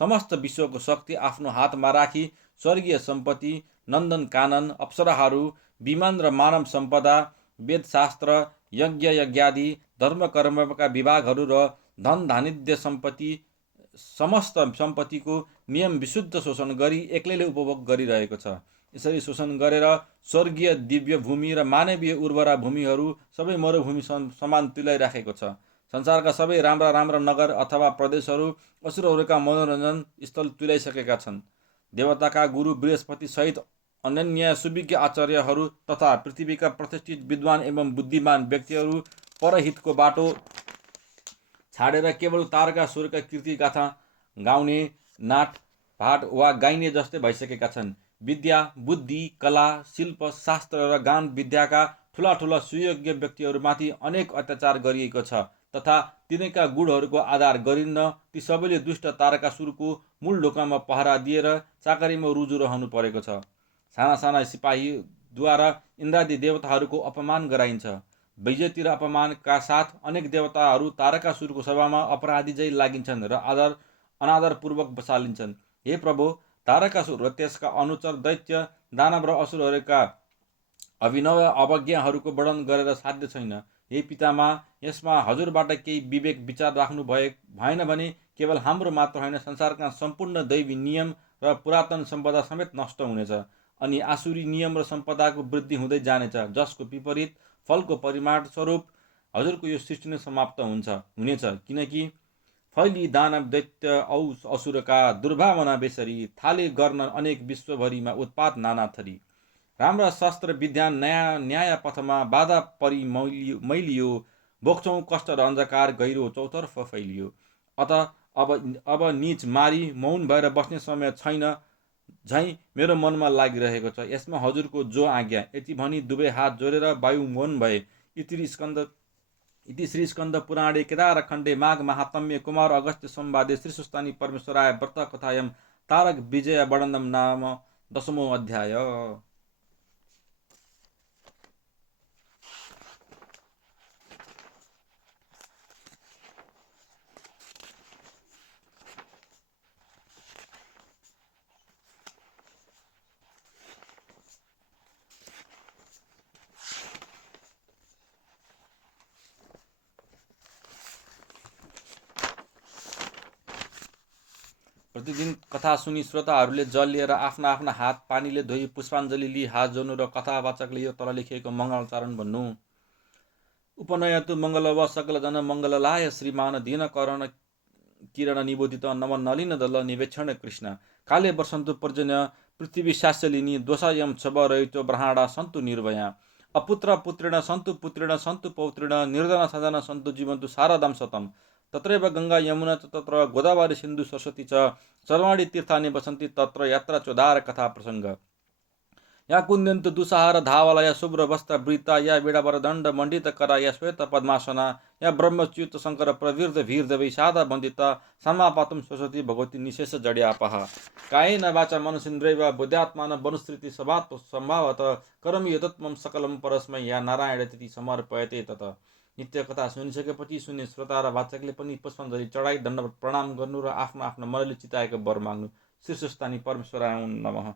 समस्त विश्वको शक्ति आफ्नो हातमा राखी स्वर्गीय सम्पत्ति, नन्दन कानन, अप्सराहरू, विमान र मानव सम्पदा, वेदशास्त्र, यज्ञादि धर्मकर्मका विभागहरू र धन धानिध्य सम्पत्ति समस्त सम्पत्तिको नियम विशुद्ध शोषण गरी एक्लैले उपभोग गरिरहेको छ। यसरी शोषण गरेर स्वर्गीय दिव्य भूमि र मानवीय उर्वरा भूमिहरू सबै मरुभूमि समान तुल्याइराखेको छ। संसारका सबै राम्रा नगर अथवा प्रदेशहरू असुरहरूका मनोरञ्जन स्थल तुल्याइसकेका छन्। देवताका गुरु बृहस्पति सहित अनन्य सुविज्ञ आचार्यहरू तथा पृथ्वीका प्रतिष्ठित विद्वान एवं बुद्धिमान व्यक्तिहरू परहितको बाटो छाडेर केवल तारकासुरका कीर्तिगाथा गाउने, नाट भाट वा गाइने जस्तै भइसकेका छन्। विद्या, बुद्धि, कला, शिल्प, शास्त्र र गान विद्याका ठुला सुयोग्य व्यक्तिहरूमाथि अनेक अत्याचार गरिएको छ तथा तिनैका गुणहरूको आधार गरिन्न ती सबैले दुष्ट तारकासुरको मूल ढोकामा पहरा दिएर चाकरीमा रुजु रहनु परेको छ। साना सिपाहीद्वारा इन्द्रादि देवताहरूको अपमान गराइन्छ। बेइज्जती र अपमानका साथ अनेक देवताहरू तारकासुरको सभामा अपराधी झै लागिन्छन् र अनादरपूर्वक बसालिन्छन्। हे प्रभु, तारकासुर र त्यसका अनुचर दैत्य दानव र असुरहरूका अभिनव अवज्ञाहरूको वर्णन गरेर साध्य छैन। हे पितामह, यसमा हजुरबाट केही विवेक विचार राख्नु भएन भने केवल हाम्रो मात्र होइन, संसारका सम्पूर्ण दैवी नियम र पुरातन सम्पदा समेत नष्ट हुनेछ अनि आसुरी नियम र सम्पदाको वृद्धि हुँदै जानेछ, जसको विपरीत फलको परिमाण स्वरूप हजुरको यो सृष्टि नै समाप्त हुनेछ। किनकि फैली दानव दैत्य औ असुरका दुर्भावना बेसरी थाले गर्न अनेक विश्वभरिमा उत्पात नाना थरी। राम्रा शस्त्र विज्ञान न्याय पथमा बाधा परि मैलियो, बोक्छौँ कष्ट र अन्धकार गहिरो चौतर्फ फैलियो। अत अब नीच मारी मौन भएर बस्ने समय छैन झैँ मेरो मनमा लागिरहेको छ। यसमा हजुरको जो आज्ञा। यति भनी दुवै हात जोडेर वायु मौन भए। इति श्री स्कन्द पुराणे केदारखण्डे माघ महात्म्ये कुमार अगस्त्य संवादे श्री सुस्तानी परमेश्वराय व्रत कथायां तारक विजय वर्णनम नाम 10मो अध्याय। प्रतिदिन कथा सुनि श्रोताहरूले जल लिएर आफ्ना आफ्ना हात पानीले धोई पुष्पाञ्जली लिई हात जोड्नु र कथावाचकले यो तल लेखिएको मङ्गलाचरण भन्नु। उपनयतु मङ्गलव सकलजन मङ्गललाय श्रीमान दीनकरण किरण निबोधित नव नलिन दल निवेक्षण कृष्ण काले वर्षन्तु पर्जन्य पृथ्वी शास्यलिनी दोषायम छब रहितो ब्रहाडा सन्तु निर्भया अपुत्र पुत्रेण सन्तु पुत्रेण सन्तु पौत्रेण निर्धन सजन सन्तु जीवन्तु शारदां शतम तत्रैव गङ्गा यमुना तत्र गोदावरी सिन्धु सरस्वती च सर्वाणि तीर्थानि वसन्ति तत्र यात्रा चोदार कथा प्रसङ्ग या कुन्द्यन्तु दुसाहार धावला या शुभ्र वस्त्र वृता या विडावर दण्ड मण्डित करा या श्वेत पद्मासना या ब्रह्मच्युत शङ्कर प्रवीर्द भीर्द वैषादा वन्दिता समापातुं सरस्वती भगवती निशेष जड्यापः कायेन वाचा मनसेन्द्रियैर्वा बुद्ध्यात्मान वनुसृति सभात् सम्भावत करोमि यतत् मम सकलं परस्मै या नारायण तिथि समर्पयते तत। नित्य कथा सुनिसकेपछि सुन्ने श्रोता र वाचकले पनि पुष्पाञ्जली चढाई दण्डवत प्रणाम गर्नु र आफ्नो आफ्नो मनले चिताएको वर माग्नु। शीर्षस्थानी परमेश्वराय नमः।